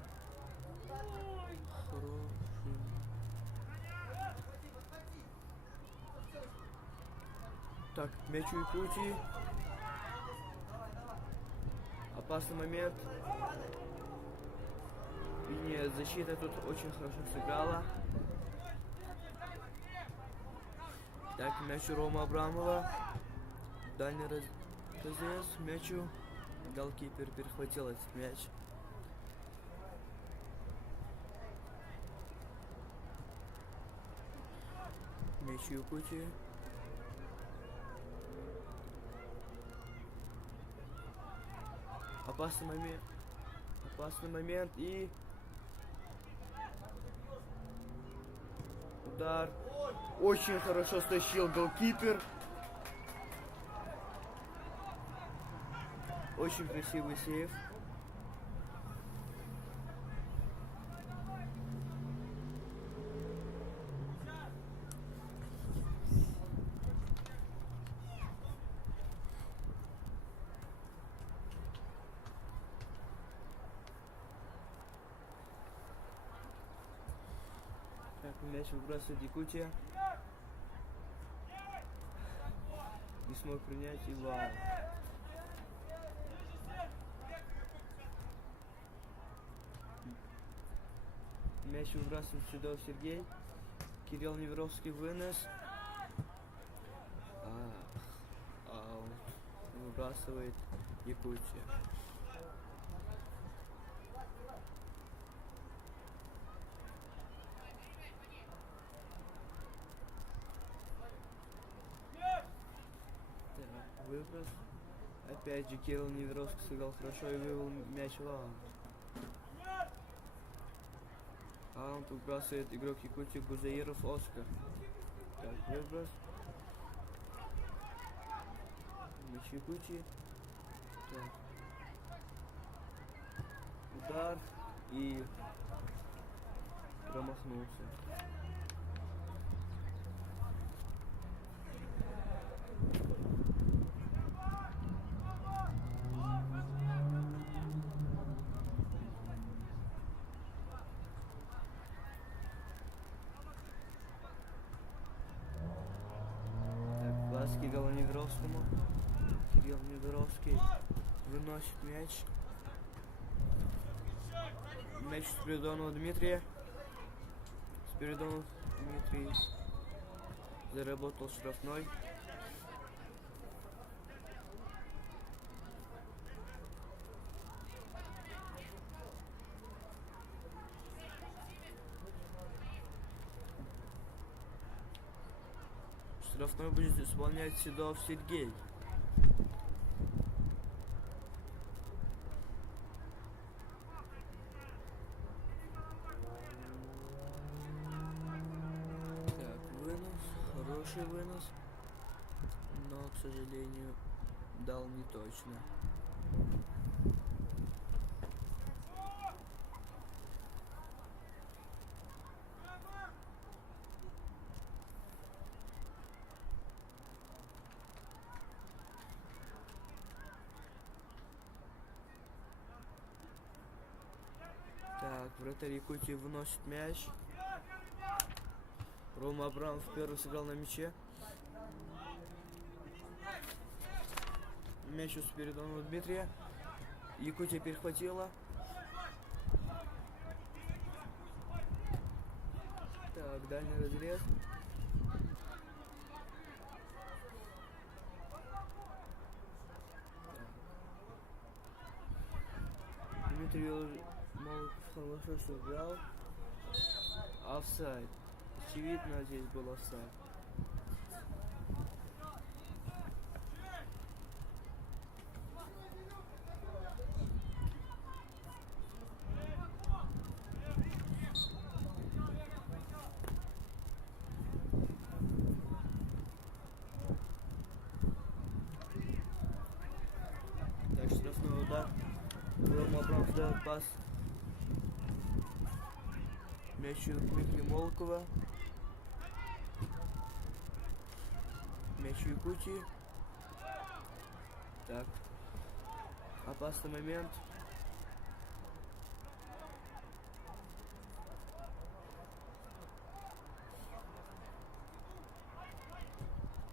Хороший. Так, мяч у Якутии. Опасный момент. И нет, защита тут очень хорошо сыграла. Так, мяч у Рома Абрамова. Дальний разрез мячу. Голкипер перехватил этот мяч. Мяч у Якутии. Опасный момент. Опасный момент и... Удар. Очень хорошо стащил голкипер. Очень красивый сейв. Так, мяч выбрасывает Якутия. Не смог принять Иван. Мяч выбрасывает Седов Сергей. Кирилл Неверовский вынос. Аут. Выбрасывает Якутия. Так, выброс. Опять же Кирилл Неверовский сыграл хорошо и вывел мяч в аут. Аут выбрасывает игрок Якутии Гузаиров Оскар. Так, выброс. Мяч Якутии. Так. Удар и промахнулся. Кирилл Неверовскому. Кирилл Неверовский выносит мяч. Мяч Спиридонова Дмитрия. Спиридонов Дмитрий заработал штрафной. Штрафной будет исполнять Седов Сергей. Так, вынос, хороший вынос, но, к сожалению, дал не точно. Так, вратарь Якутии выносит мяч. Рома Абрамов первый сыграл на мяче. Мяч у Спиридонова Дмитрия. Якутия перехватила. Так, дальний разрез. Дмитрий Молоков хорошо сыграл. Офсайд. Очевидно, здесь был офсайд. дает пас. Мяч у Дмитрия Молокова. Мяч у Якутии. Так. Опасный момент.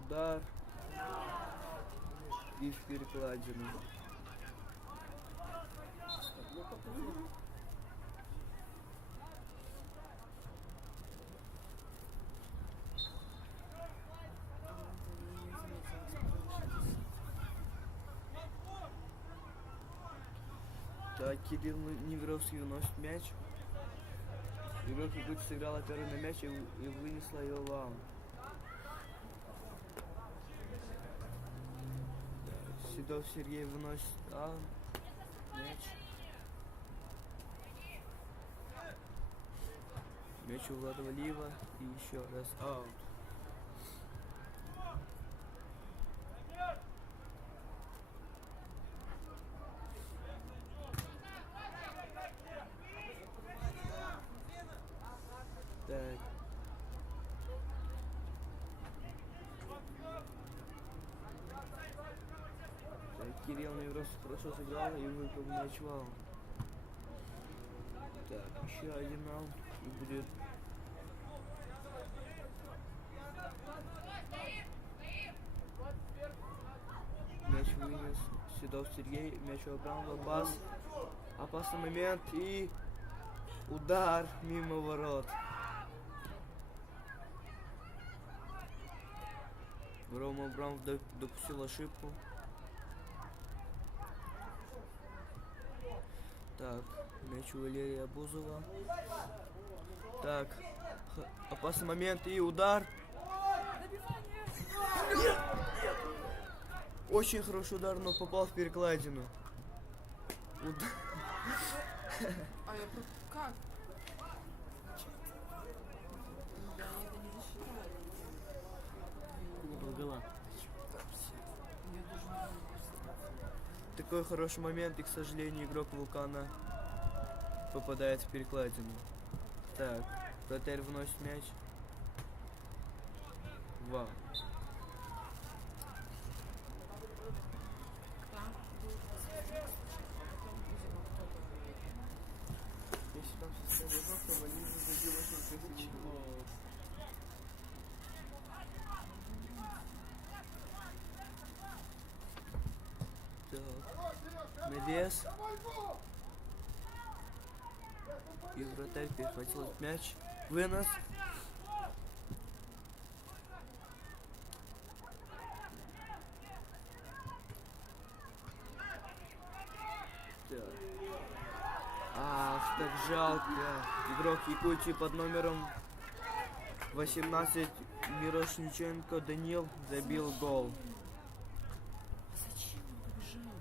Удар. И в перекладину. Так, Кирилл Неверовский выносит мяч. Игрок Якутии сыграла первый на мяч и вынесла его в аут. Седов Сергей выносит мяч. Мяч у Влада Валиева и еще раз аут. Так. Кирилл Неверовский хорошо сыграл и выиграл мяч в аут. Так, еще один аут и будет. Мяч вынес Седов Сергей, мяч у Абрамова, пас. Опасный момент и удар мимо ворот. Рома Абрамов допустил ошибку. Так, мяч у Валерия Бузова. Так, опасный момент и удар. Очень хороший удар, но попал в перекладину. А я как? Да, это не засчитали. Я даже не знаю. Такой хороший момент, и, к сожалению, игрок Вулкана попадает в перекладину. Так, вратарь выносит мяч. Вау. Там был потом видимо кто-то. Если там все игрок, то Валерий забил очень красиво. Так. Навес. И вратарь перехватил этот мяч. Вынос. Так. Ах, так жалко. Игрок Якутии под номером 18 Мирошниченко Данил забил гол. Зачем он побежал?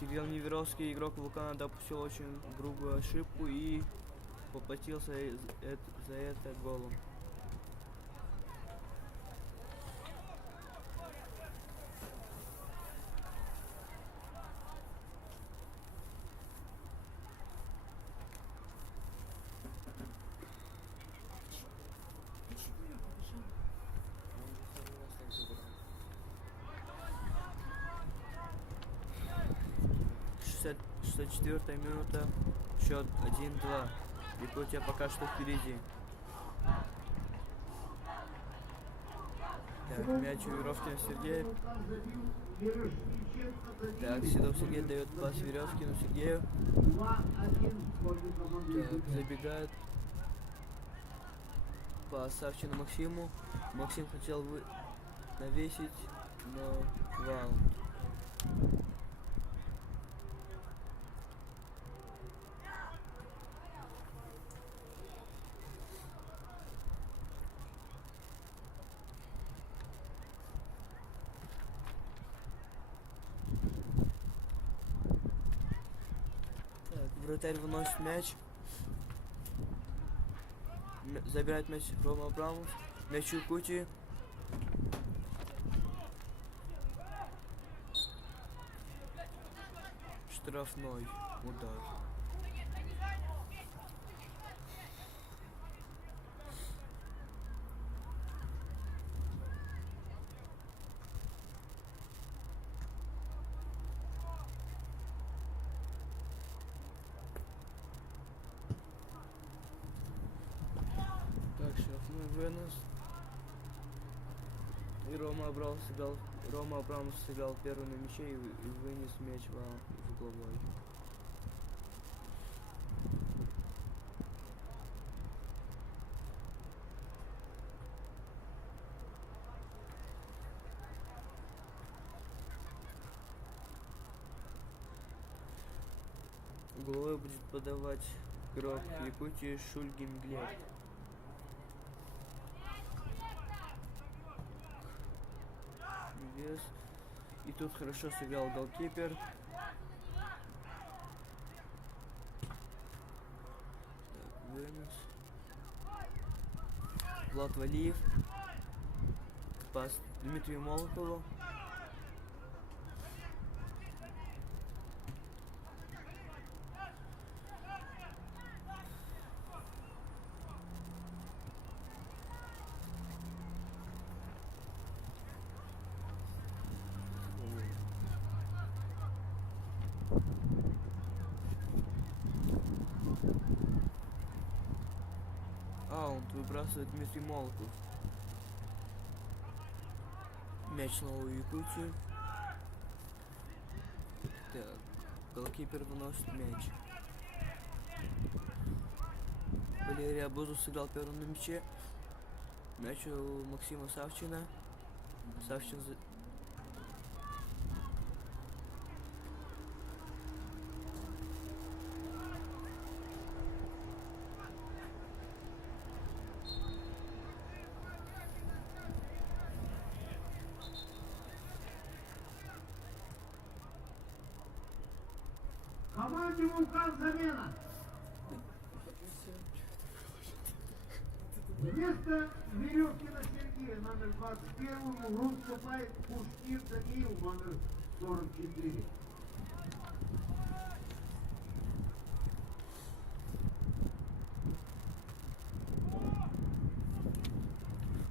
Кирилл Неверовский, игрок Вулкана, допустил очень грубую ошибку и поплатился за это голом. Почему я побежал? 64-я минута, счет 1-2. Якутия пока что впереди. Так, мяч у Веровкина Сергея. Так, Седов Сергей дает пас Веревкину Сергею. 2-1 в пользу команды. Так, забегает по Савчину Максиму. Максим хотел навесить, но вау. Так, вратарь выносит мяч. Забирает мяч Рома Абрамов. Мяч у Якутии. Штрафной. Удар. Так, штрафной вынос. И Рома Абрамов сыграл первый на мяче и вынес мяч в угловой. Угловой будет подавать игрок Якутии Шульгин Глеб. Вес. И тут хорошо сыграл голкипер. Так, вынос. Влад Валиев. Пас Дмитрию Молокову. Аунт выбрасывает Дмитрий Молотов. Мяч снова у Якутии. Так, голкипер выносит мяч. Валерий Абузов сыграл первым на мяче. Мяч у Максима Савчина. Савчин Команде «Вулкан» замена. Вместо Веревкина Сергея, номер 21, в игру вступает Кушнир Даниил, номер 44.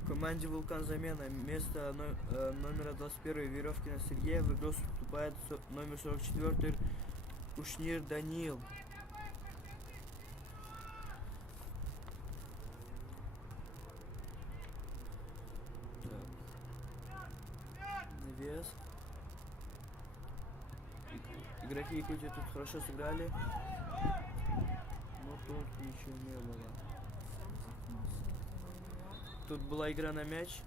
В команде «Вулкан» замена. Вместо номера 21 Веревкина Сергея в игру вступает номер 44 Кушнир Даниил. Навес. Игроки Якутии тут хорошо сыграли, но тут ничего не было. Тут была игра на мяч.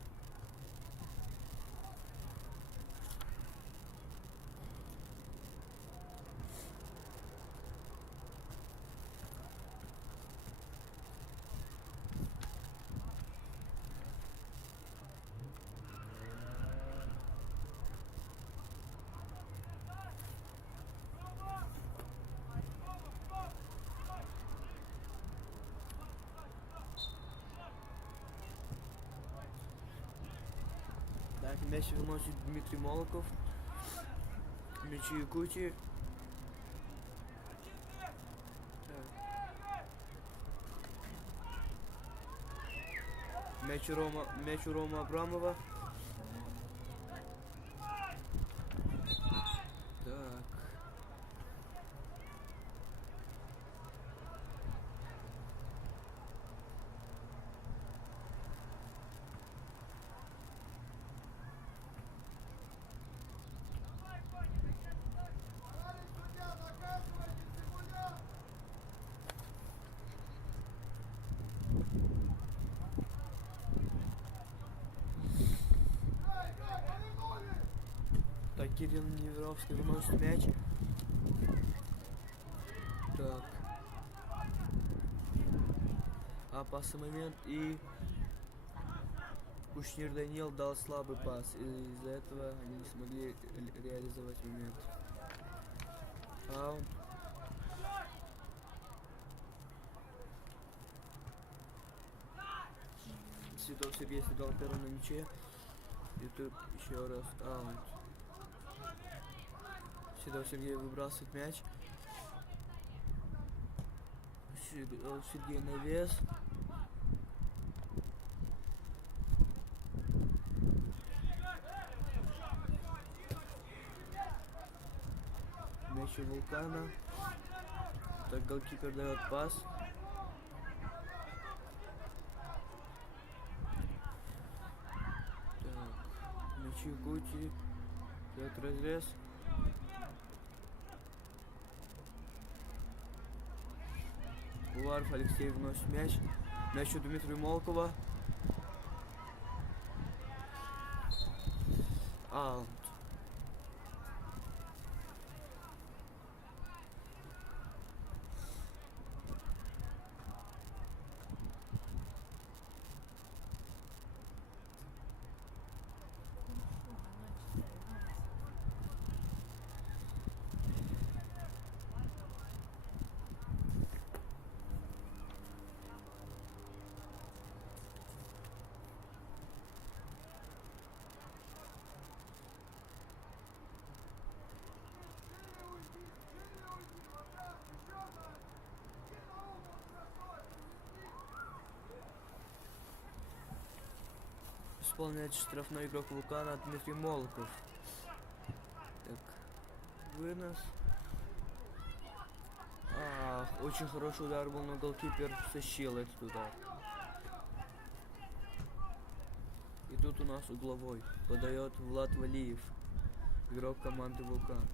Так, мяч выносит Дмитрий Молоков. Мяч у Якутии. Мяч у Рома Абрамова. Так. Так, Кирилл Неверовский выносит мяч. Так. Опасный момент, и Кушнир Даниил дал слабый пас, и из-за этого они не смогли реализовать момент. Аут. Седов Сергей сыграл первым на мяче, и тут еще раз аут. Седов Сергей выбрасывает мяч. Сергей навес. Мяч у Вулкана. Так, голкипер дает пас. Так, мяч Якутии. Дает разрез. Уваров Алексей вносит мяч. Мяч у Дмитрия Молкова. Аут. Исполняет штрафной игрок Вулкана Дмитрий Молоков. Так, вынос. Очень хороший удар был, но голкипер сощил этот удар. И тут у нас угловой. Подает Влад Валиев, игрок команды Вулкан.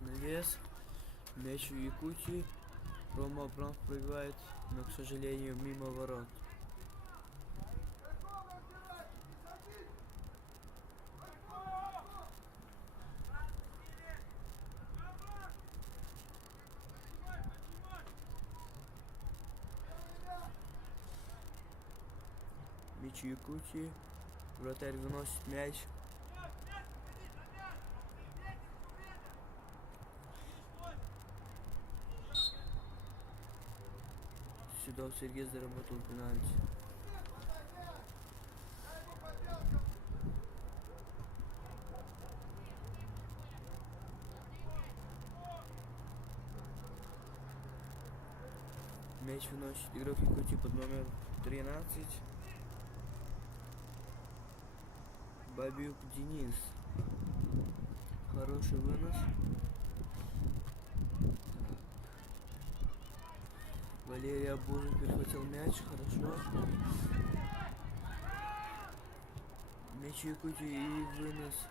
Навес. Мяч у Якутии. Рома Абрамов пробивает, но, к сожалению, мимо ворот. Мяч у Якутии. Вратарь выносит мяч. Сюда Сергей заработал пенальти. Мяч выносит игрок Якутии под номером 13. Бабюк Денис. Хороший вынос. Валерий Абузов перехватил мяч, хорошо. Мяч Якутии и вынос.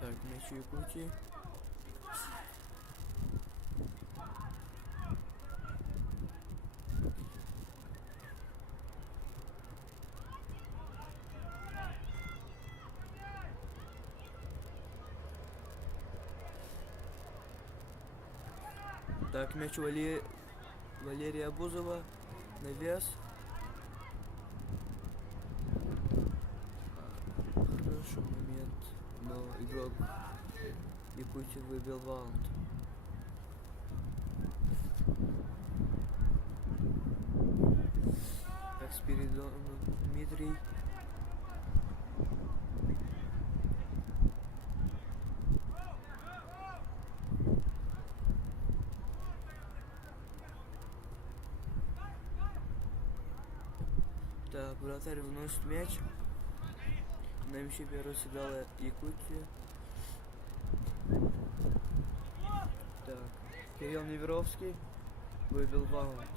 Так, мяч Якутии. Так, мяч Валерия Абузова. Навес. Хороший момент, но игрок Якутии выбил ваунт. Так, Спиридонов Дмитрий. Так, вратарь вносит мяч. На мяче первый сыграла Якутия. Так, Кирилл Неверовский выбил ваунт.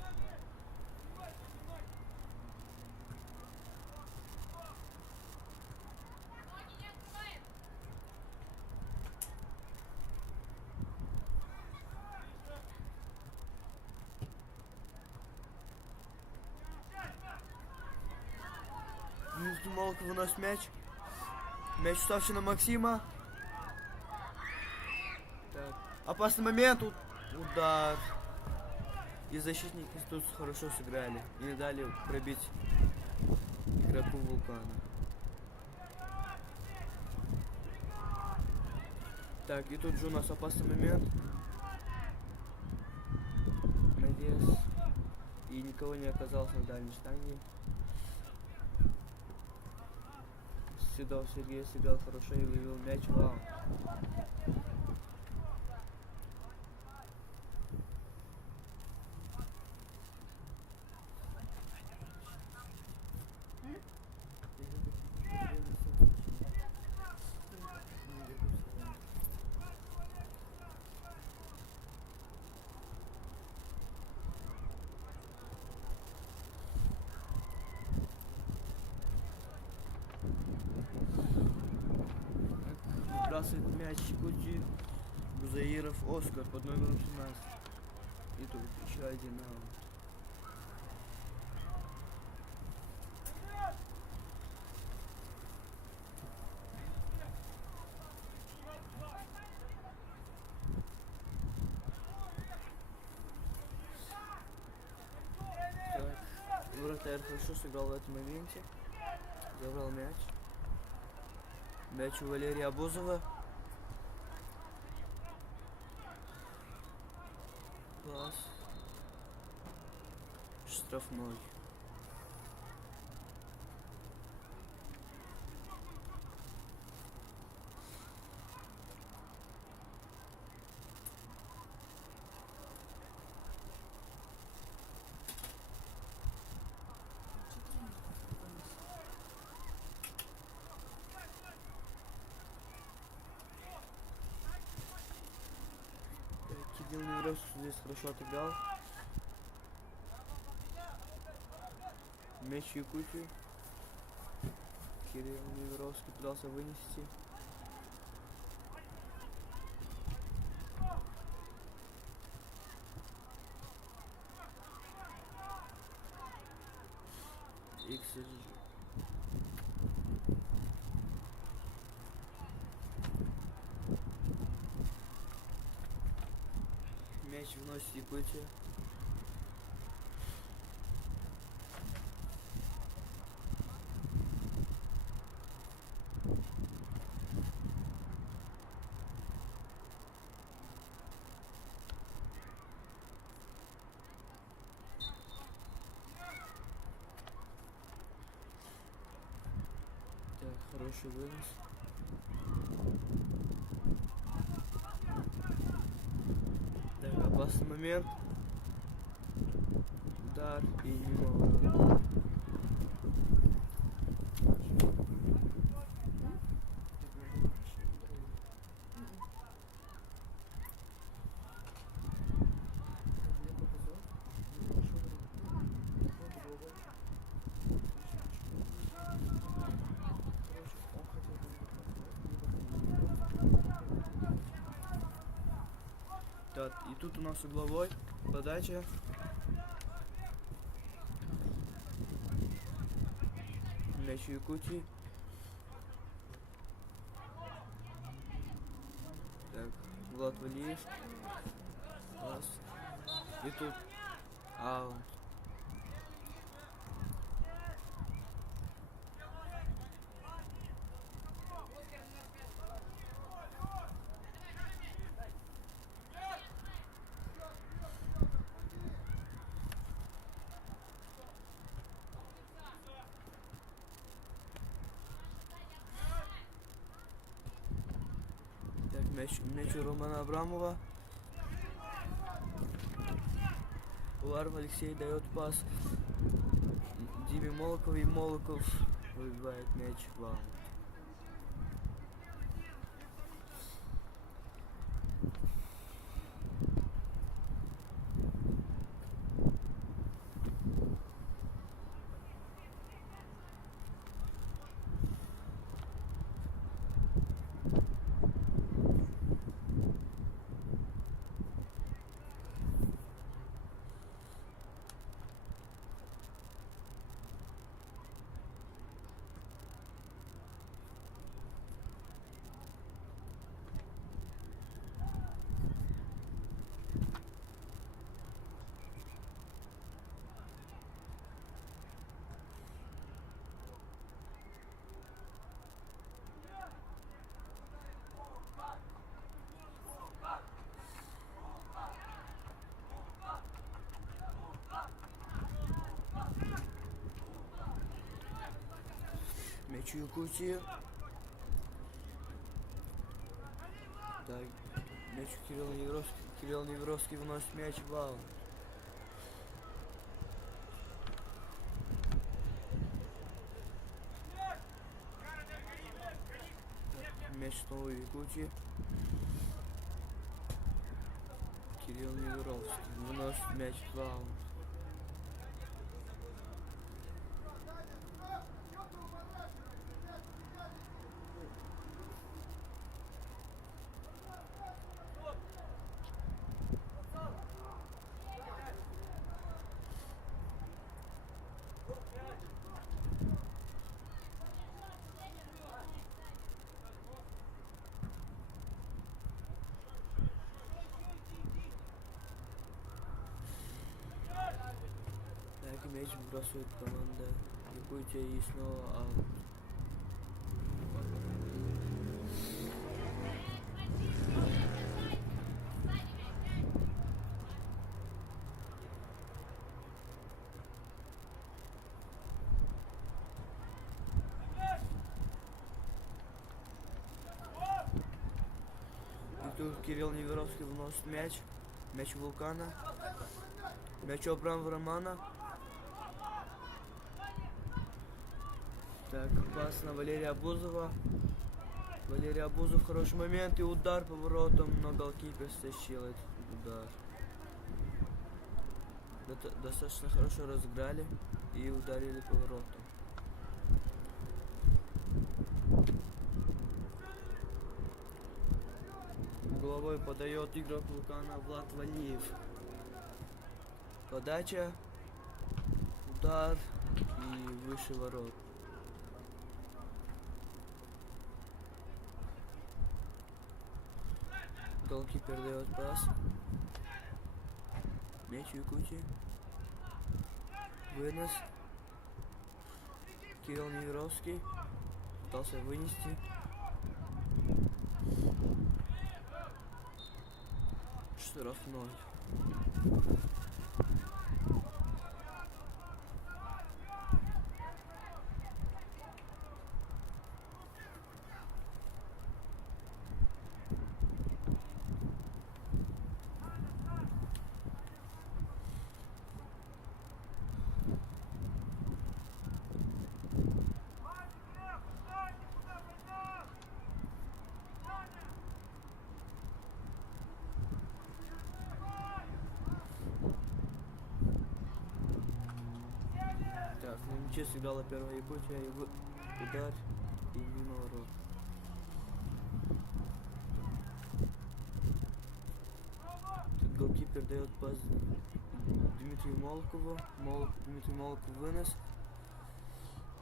Дмитрий Молоков выносит мяч. Мяч уставший на Максима. Так. Опасный момент. Удар. И защитники тут хорошо сыграли. И не дали пробить игроку Вулкана. Так, и тут же у нас опасный момент. И никого не оказалось на дальней штанге. Седов Сергей сыграл хорошо и вывел мяч в аут. Выбрасывает мяч Якутии Бузаиров Оскар под номером 17. И тут еще один аут. Так, вратарь хорошо сыграл в этом моменте. Забрал мяч. Мяч у Валерия Абузова. Пас. Штрафной. Кирилл Неверовский здесь хорошо отыграл. Мяч Якутии. Кирилл Неверовский пытался вынести. XSG. Мяч вносит Якутия. Так, хороший вынос. Так, опасный момент. Удар и мимо ворот. Так, и тут у нас угловой подача. Мяч у Якутии. Так, Влад Валиев. Пас. И тут аут. Так, мяч у Романа Абрамова. Уларов Алексей дает пас Диме Молокову, и Молоков выбивает мяч в аут. Мяч у Якутии. Так, мяч у Кирилла Неверовский. Кирилл Неверовский выносит мяч в аут. Мяч снова у Якутии. Кирилл Неверовский выносит мяч в аут. Так, мяч бросает команда Якутия и снова аут. И тут Кирилл Неверовский выносит мяч. Мяч у Вулкана. Мяч у Абрамова Романа. Так, пас на Валерия Абузова. Валерий Абузов, хороший момент и удар по воротам, но голкипер стащил этот удар. Достаточно хорошо разыграли и ударили по воротам. Головой подает игрок Вулкана Влад Валиев. Подача, удар и выше ворот. Голкипер дает пас. Мяч у Якутии. Вынос. Кирилл Неверовский пытался вынести. Штрафной. Так, на мяче сыграла первая Якутия, и удар и мимо ворот. Тут голкипер дает пас Дмитрию Молокову. Дмитрий Молоков вынос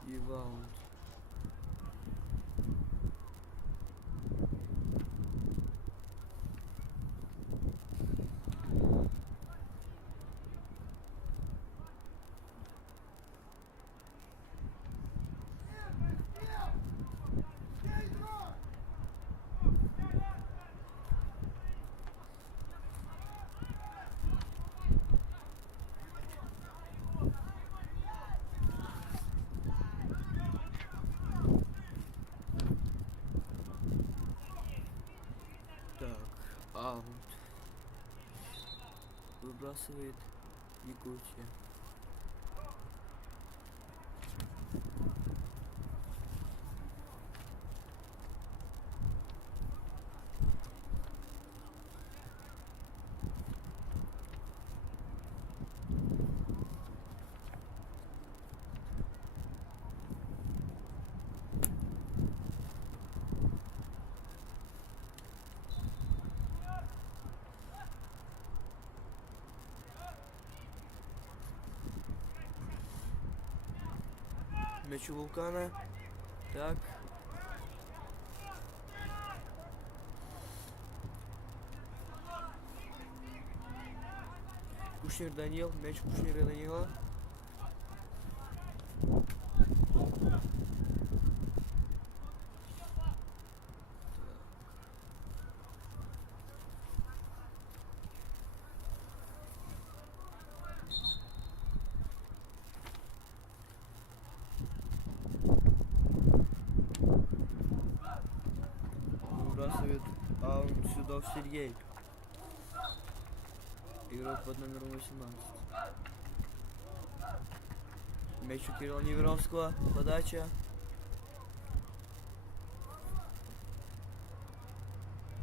и ваунт. Аут. Выбрасывает Якутия. Мяч у Вулкана. Так. Кушнир Данил. Мяч Кушнира Данила. Седов Сергей. Игрок под номером 18. Мяч у Кирилла Неверовского. Подача.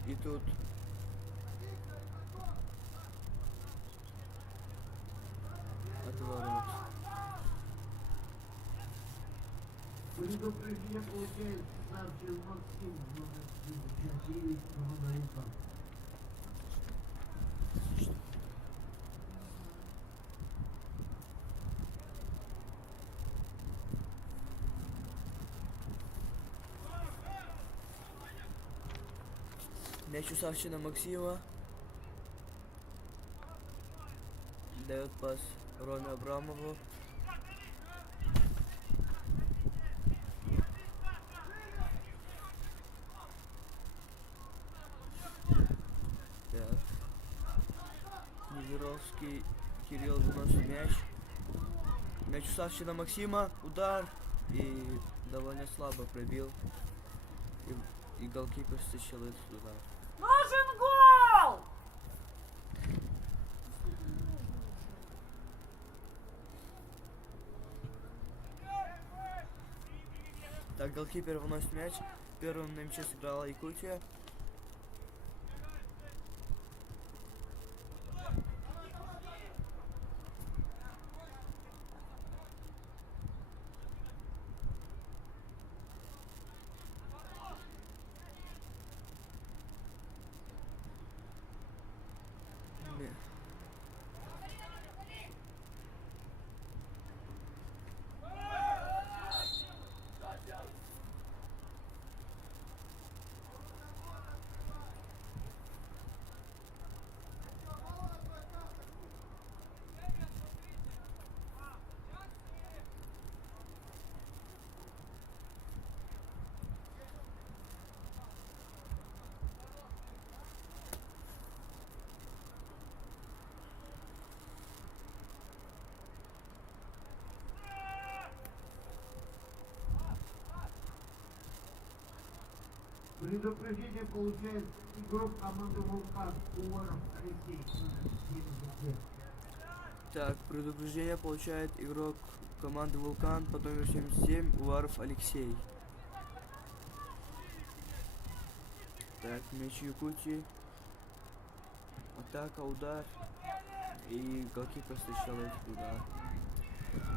И тут отворот. Предупреждение получает Савчин Максим, номер 59, команда Вулкан. Мяч у Савчина Максима. Дает пас Роме Абрамову. Так. Неверовский Кирилл выносит мяч. Мяч у Савчина Максима. Удар. И довольно слабо пробил. И голкипер стащил этот удар. Нужен гол! Так, голкипер выносит мяч. Первым на мяче сыграла Якутия. Предупреждение получает игрок команды Вулкан Уваров Алексей, номер 72. Так, предупреждение получает игрок команды Вулкан под номер 77 Уваров Алексей. Так, мяч Якутии. Атака, удар. И голкипер стащил этот удар.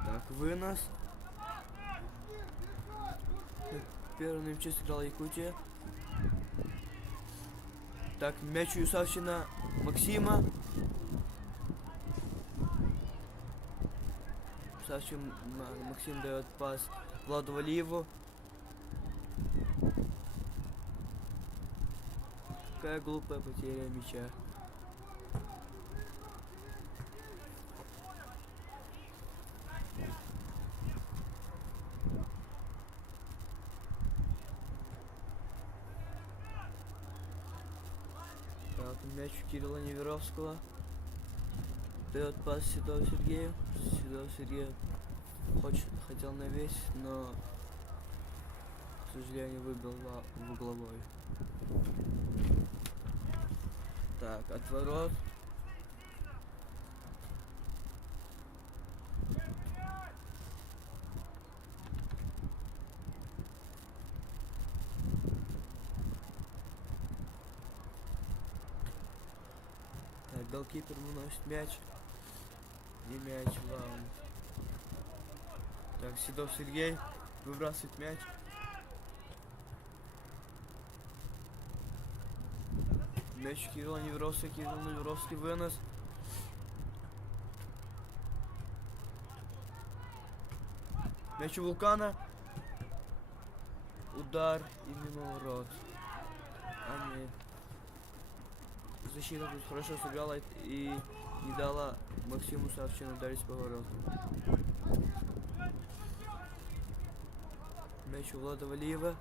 Так, вынос. Первым на мяче сыграла Якутия. Так, мяч у Савчина Максима. Максим дает пас Владу Валиеву. Какая глупая потеря мяча. Так, мяч у Кирилла Неверовского. Дает пас Седову Сергею. Седов Сергей хотел навесить, но, к сожалению, выбил в угловой. Так, отворот. Так, голкипер выносит мяч. И мяч в аут. Так, Седов Сергей выбрасывает мяч. Мяч Кирилла Неверовский, Кирилл Неверовский вынос. Мяч у Вулкана. Удар и мимо ворот. А нет. Защита тут хорошо сыграла и не дала Максиму Савчину ударить по воротам. Мяч у Влада Валиева.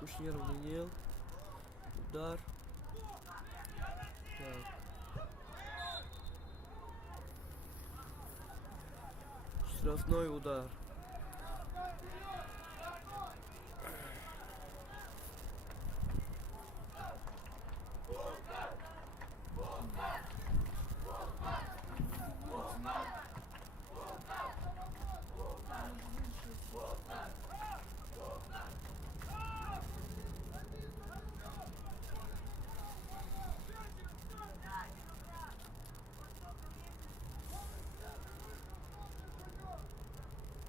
Кушниров Даниил. Удар. Так. Штрафной удар.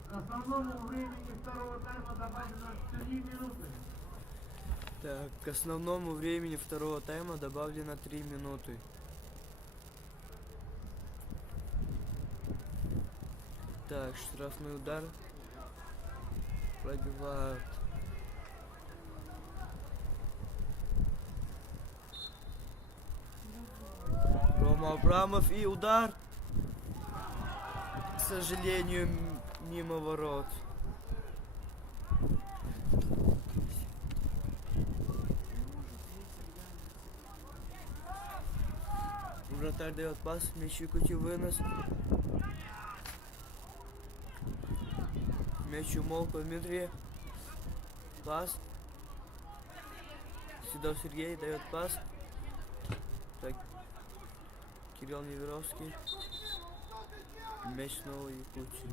К основному времени второго тайма добавлено 3 минуты. Так, к основному времени второго тайма добавлено 3 минуты. Так, штрафной удар. Пробивают. Рома Абрамов и удар. К сожалению, мимо ворот. Вратарь дает пас, мяч Якутии вынос. Мяч у Молко Дмитрия. Пас. Седов Сергей дает пас. Так. Кирилл Неверовский. Мяч снова Якутии.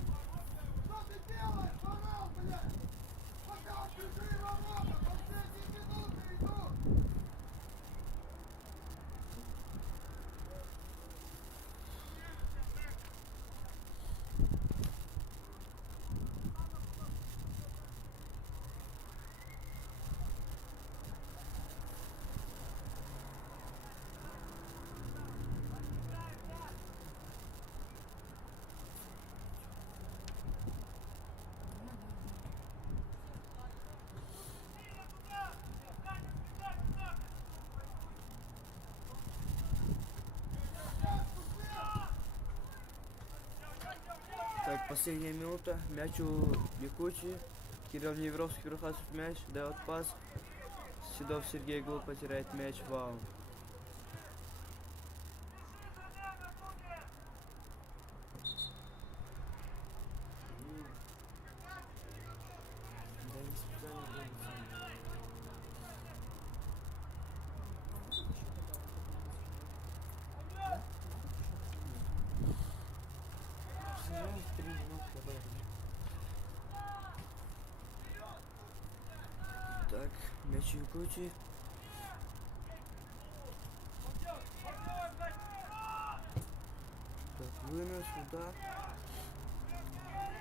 Так, последняя минута. Мяч у Якутии. Кирилл Неверовский перехватывает мяч, дает пас. Седов Сергей глупо теряет мяч. Вау. Да не специально делается. Сыграем 3 минуты добавили. Так, мяч у Якутии. Так, вынос, удар.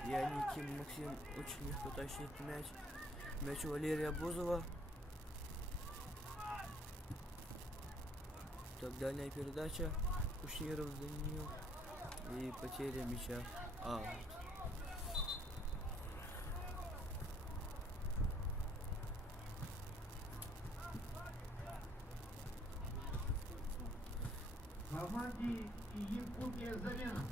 Никим Максим очень легко тащит мяч. Мяч у Валерия Бузова. Так, дальняя передача. Кушниров Даниил. И потеря мяча. Аут. Команде Якутия замена.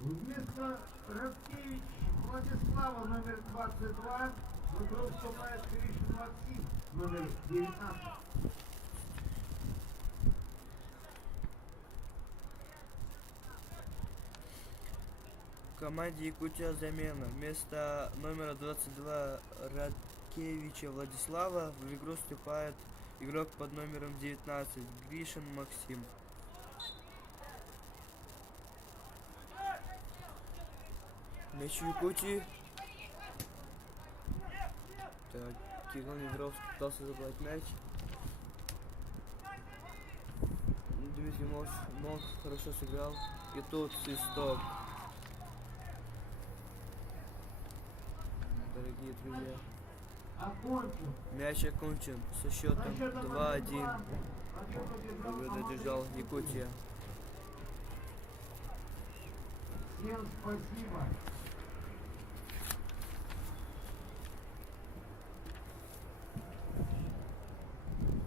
Вместо Радкевич Владислава номер 22 в игру вступает Кришин Максим номер 19. В команде Якутия замена. Вместо номера 22 Радкевича Владислава в игру вступает игрок под номером 19 Гришин Максим. Мяч у Якутии. Так, Кирилл Неверовский пытался забрать мяч. Дмитрий Молк хорошо сыграл. И тут свисток. Дорогие друзья. Окончен. Мяч окончен со счетом 2-1. Победу одержал Якутия. Всем спасибо.